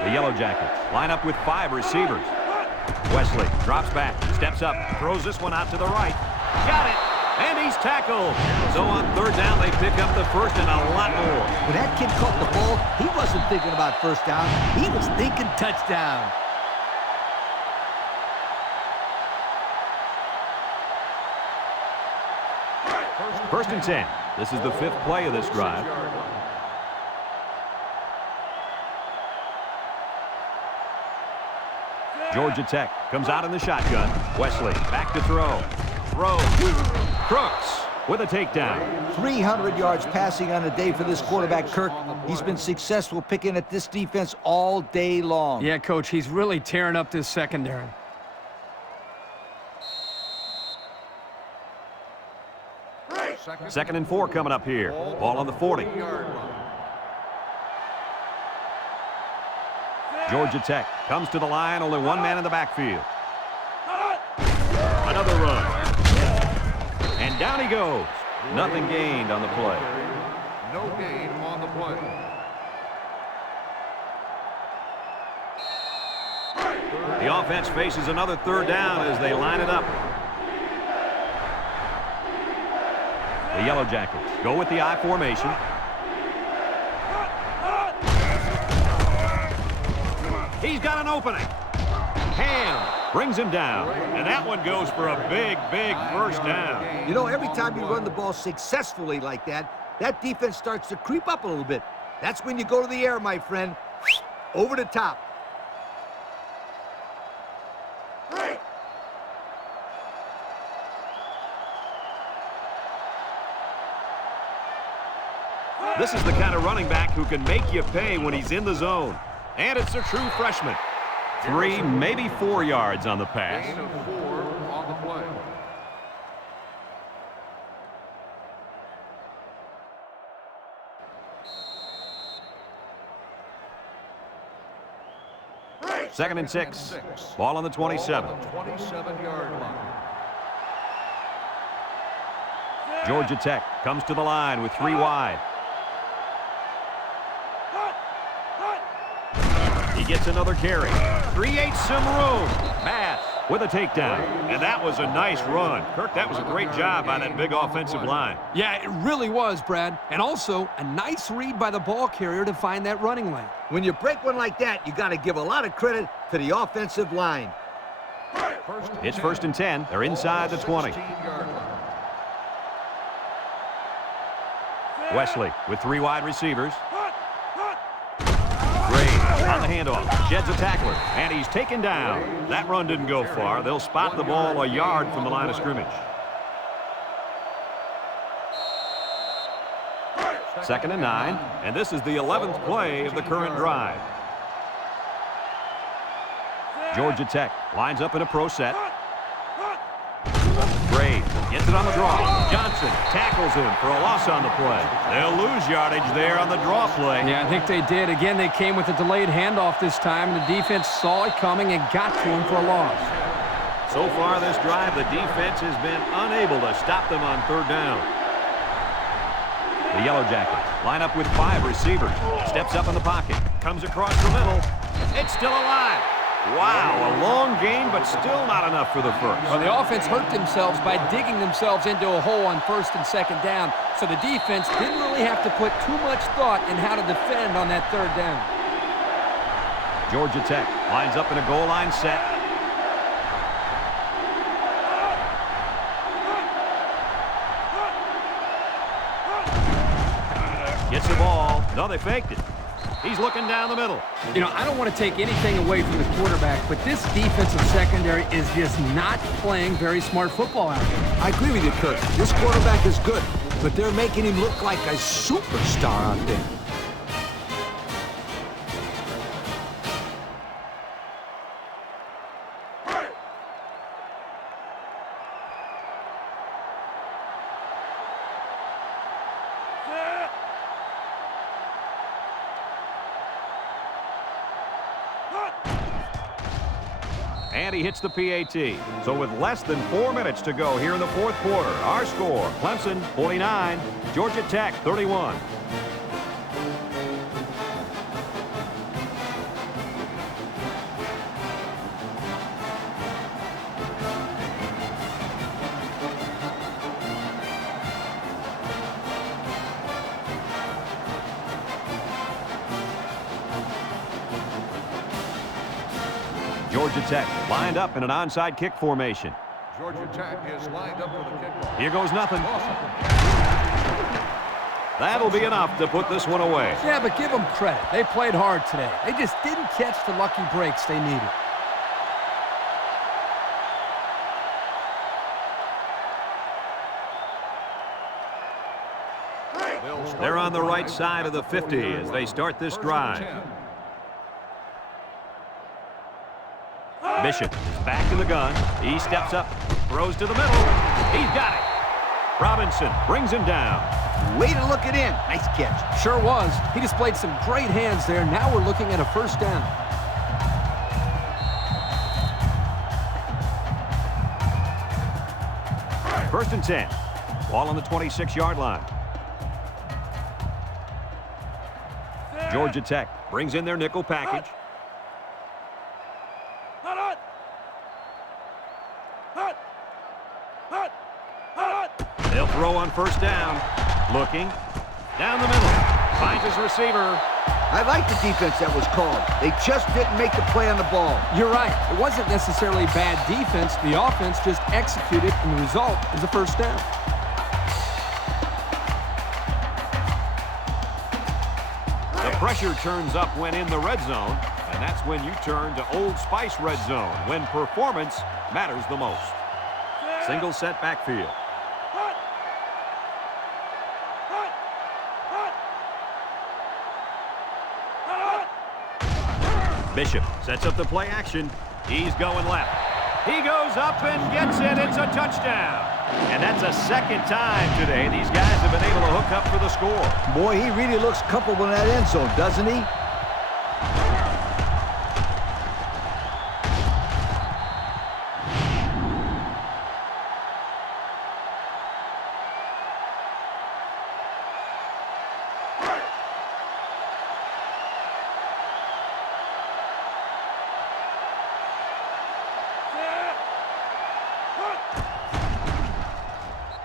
The Yellow Jackets line up with 5 receivers. Wesley drops back, steps up, throws this one out to the right. Got it, and he's tackled. So on 3rd down, they pick up the first and a lot more. When that kid caught the ball, he wasn't thinking about first down. He was thinking touchdown. First and 10. This is the 5th play of this drive. Georgia Tech comes out in the shotgun. Wesley back to throw. Crooks with a takedown. 300 yards passing on a day for this quarterback, Kirk. He's been successful picking at this defense all day long. Yeah, Coach, he's really tearing up this secondary. Second and 4 coming up here. Ball on the 40. Georgia Tech comes to the line, only 1 man in the backfield. Another run. And down he goes. Nothing gained on the play. No gain on the play. The offense faces another 3rd down as they line it up. The Yellow Jackets go with the I formation. He's got an opening. Ham brings him down. And that one goes for a big, big first down. You know, every time you run the ball successfully like that, that defense starts to creep up a little bit. That's when you go to the air, my friend. Over the top. This is the kind of running back who can make you pay when he's in the zone. And it's a true freshman. 3, maybe 4 yards on the pass. Gain of 4 on the play. Second and 6. Ball on the 27. 27-yard line. Georgia Tech comes to the line with 3 wide. He gets another carry. Creates some room. Bass with a takedown. And that was a nice run. Kirk, that was a great job by that big offensive line. Yeah, it really was, Brad. And also a nice read by the ball carrier to find that running lane. When you break one like that, you got to give a lot of credit to the offensive line. It's 1st and 10. They're inside the 20. Wesley with 3 wide receivers. Gray on the handoff. Sheds a tackler, and he's taken down. That run didn't go far. They'll spot the ball a yard from the line of scrimmage. 2nd and 9, and this is the 11th play of the current drive. Georgia Tech lines up in a pro set. Gray gets it on the draw. Johnson tackles him for a loss on the play. They'll lose yardage there on the draw play. Yeah, I think they did. Again, they came with a delayed handoff this time. The defense saw it coming and got to him for a loss. So far this drive, the defense has been unable to stop them on 3rd down. The Yellow Jackets line up with 5 receivers. Steps up in the pocket. Comes across the middle. It's still alive. Wow, a long gain, but still not enough for the first. Well, the offense hurt themselves by digging themselves into a hole on 1st and 2nd down, so the defense didn't really have to put too much thought in how to defend on that 3rd down. Georgia Tech lines up in a goal line set. Gets the ball. No, they faked it. He's looking down the middle. You know, I don't want to take anything away from the quarterback, but this defensive secondary is just not playing very smart football out there. I agree with you, Kirk. This quarterback is good, but they're making him look like a superstar out there. And he hits the PAT. So with less than 4 minutes to go here in the 4th quarter, our score, Clemson 49, Georgia Tech 31. Georgia Tech lined up in an onside kick formation. Georgia Tech is lined up for the kickoff. Here goes nothing. That'll be enough to put this one away. Yeah, but give them credit. They played hard today. They just didn't catch the lucky breaks they needed. They're on the right side of the 50 as they start this drive. Bishop is back in the gun. He steps up, throws to the middle. He's got it. Robinson brings him down. Way to look it in. Nice catch. Sure was. He displayed some great hands there. Now we're looking at a 1st down. First and 10. Ball on the 26-yard line. Georgia Tech brings in their nickel package. They'll throw on 1st down. Looking. Down the middle. Finds his receiver. I like the defense that was called. They just didn't make the play on the ball. You're right. It wasn't necessarily bad defense. The offense just executed, and the result is a 1st down. The pressure turns up when in the red zone, and that's when you turn to Old Spice red zone, when performance matters the most. Single set backfield. Bishop sets up the play action. He's going left. He goes up and gets it. It's a touchdown. And that's a 2nd time today these guys have been able to hook up for the score. Boy, he really looks comfortable in that end zone, doesn't he?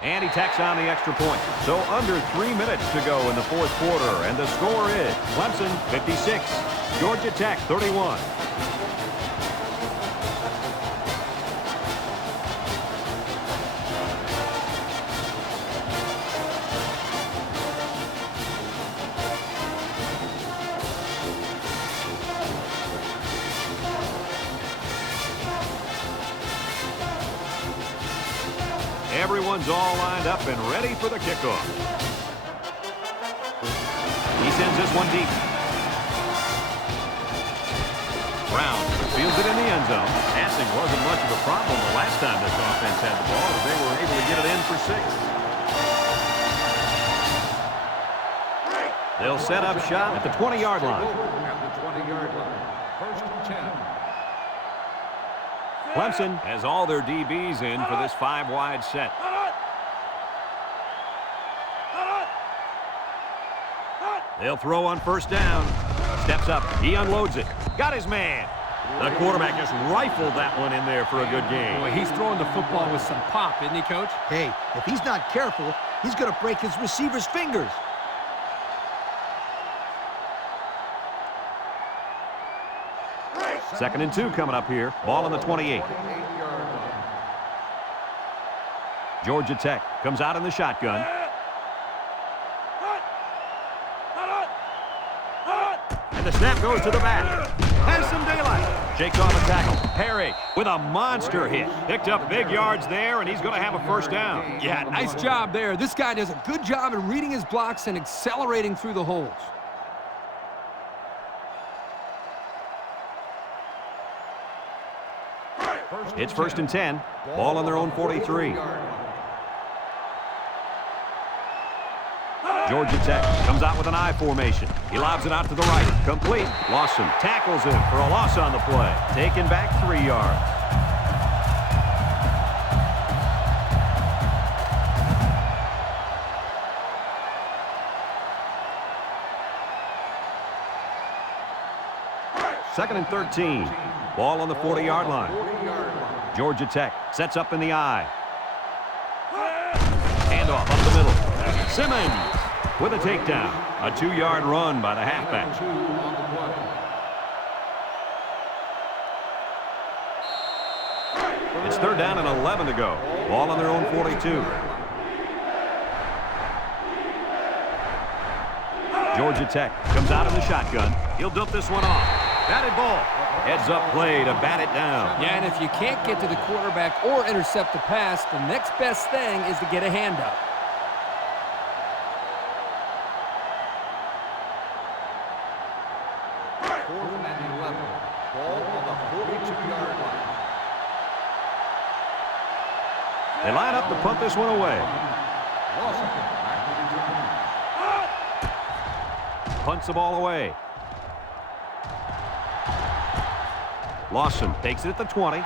And he tacks on the extra point. So under 3 minutes to go in the fourth quarter. And the score is Clemson 56, Georgia Tech 31. Everyone's all lined up and ready for the kickoff. He sends this one deep. Brown fields it in the end zone. Passing wasn't much of a problem the last time this offense had the ball, as they were able to get it in for 6. They'll set up shop at the 20-yard line. At the 20-yard line. First and 10. Clemson has all their DBs in for this 5-wide set. They'll throw on first down. Steps up. He unloads it. Got his man. The quarterback just rifled that one in there for a good game. Boy, he's throwing the football with some pop, isn't he, Coach? Hey, if he's not careful, he's going to break his receiver's fingers. Second and 2 coming up here. Ball on the 28. Georgia Tech comes out in the shotgun. And the snap goes to the back. Has some daylight. Shakes off a tackle. Perry with a monster hit. Picked up big yards there, and he's going to have a first down. Yeah, nice job there. This guy does a good job in reading his blocks and accelerating through the holes. It's first and 10. Ball on their own 43. Georgia Tech comes out with an I formation. He lobs it out to the right. Complete. Lawson tackles him for a loss on the play. Taken back 3 yards. Second and 13. Ball on the 40-yard line. Georgia Tech sets up in the I. Handoff up the middle. Simmons with a takedown. A 2-yard run by the halfback. It's third down and 11 to go. Ball on their own 42. Georgia Tech comes out in the shotgun. He'll dump this one off. Batted ball. Heads up play to bat it down. Yeah, and if you can't get to the quarterback or intercept the pass, the next best thing is to get a handout. Fourth and 11. Ball on the 42-yard line. They line up to punt this one away. Lawson back to return. Punts the ball away. Lawson takes it at the 20.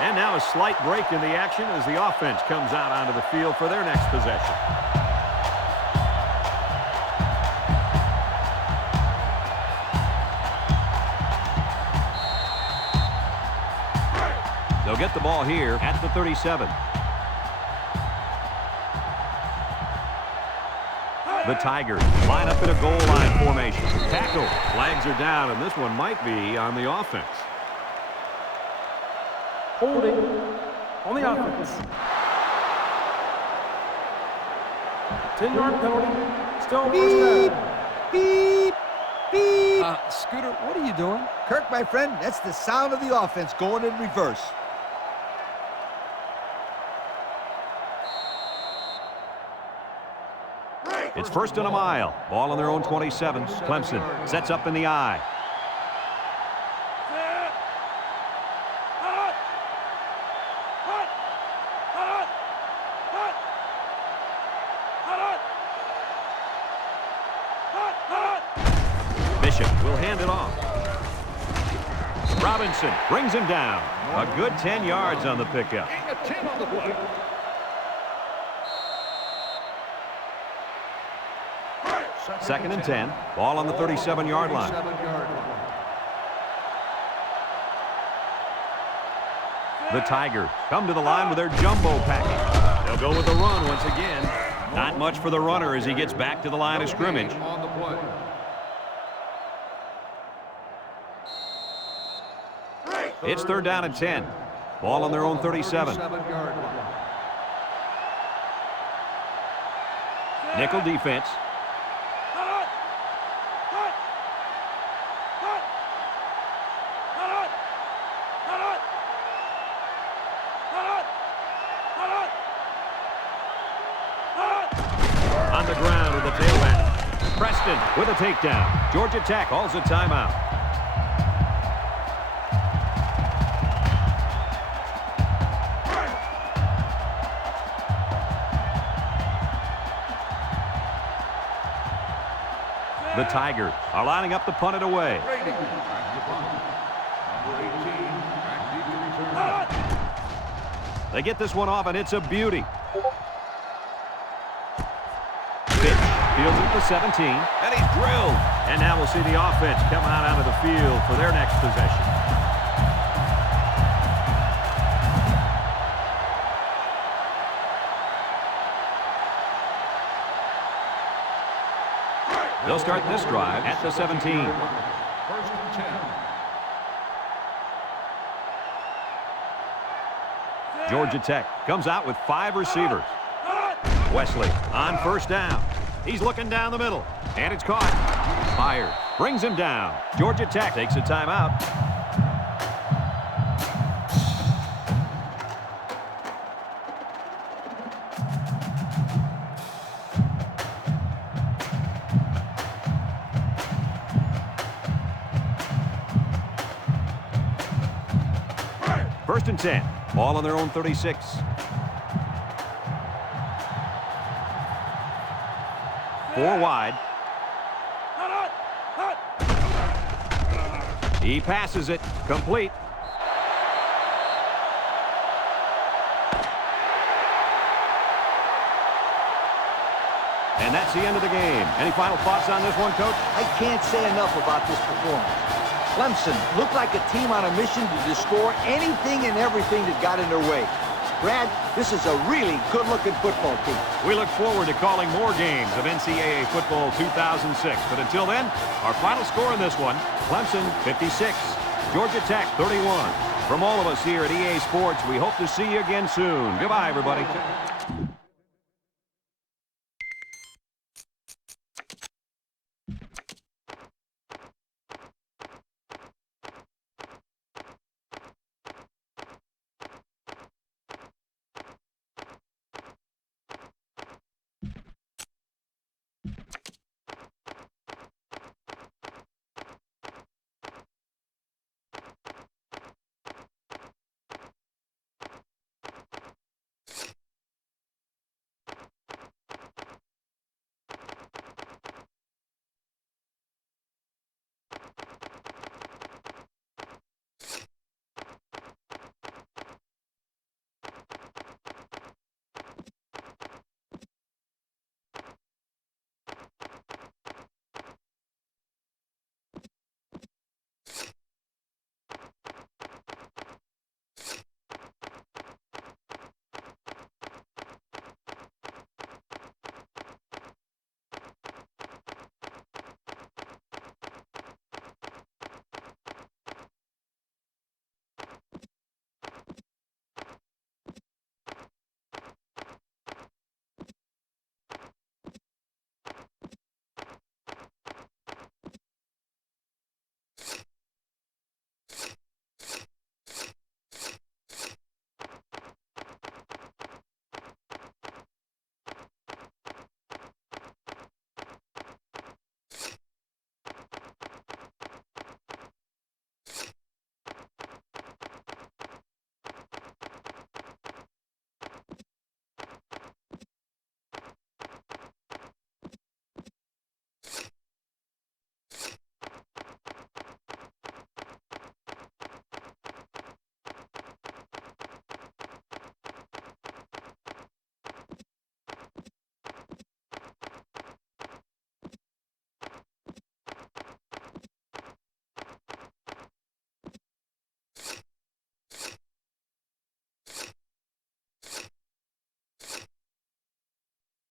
And now a slight break in the action as the offense comes out onto the field for their next possession. They'll get the ball here at the 37. The Tigers line up in a goal line formation. Tackle. Flags are down, and this one might be on the offense. Holding on the offense. 10-yard penalty. Still first down. Beep, beep. Scooter, what are you doing? Kirk, my friend, that's the sound of the offense going in reverse. It's first and a mile. Ball on their own 27. Clemson sets up in the I. Bishop will hand it off. Robinson brings him down. A good 10 yards on the pickup. A 10 on the play. Second and 10. Ball on the 37-yard line. 37-yard line. The Tigers come to the line with their jumbo package. They'll go with the run once again. Not much for the runner as he gets back to the line of scrimmage. On the play. It's 3rd down and 10. Ball on their own 37. 37-yard line. Nickel defense. On the ground with the tailback. Preston with a takedown. Georgia Tech calls a timeout. The Tigers are lining up to punt it away. Brady back to punt. Number 18 back deep to return. They get this one off, and it's a beauty. Fitz fields it to 17, and he's drilled. And now we'll see the offense come out of the field for their next possession. They'll start this drive at the 17. 1st and 10. Georgia Tech comes out with 5 receivers. Wesley on 1st down. He's looking down the middle, and it's caught. Myers brings him down. Georgia Tech takes a timeout. First and 10. Ball on their own 36. Four wide. He passes it. Complete. And that's the end of the game. Any final thoughts on this one, Coach? I can't say enough about this performance. Clemson looked like a team on a mission to destroy anything and everything that got in their way. Brad, this is a really good-looking football team. We look forward to calling more games of NCAA football 2006. But until then, our final score in this one, Clemson 56, Georgia Tech 31. From all of us here at EA Sports, we hope to see you again soon. Goodbye, everybody.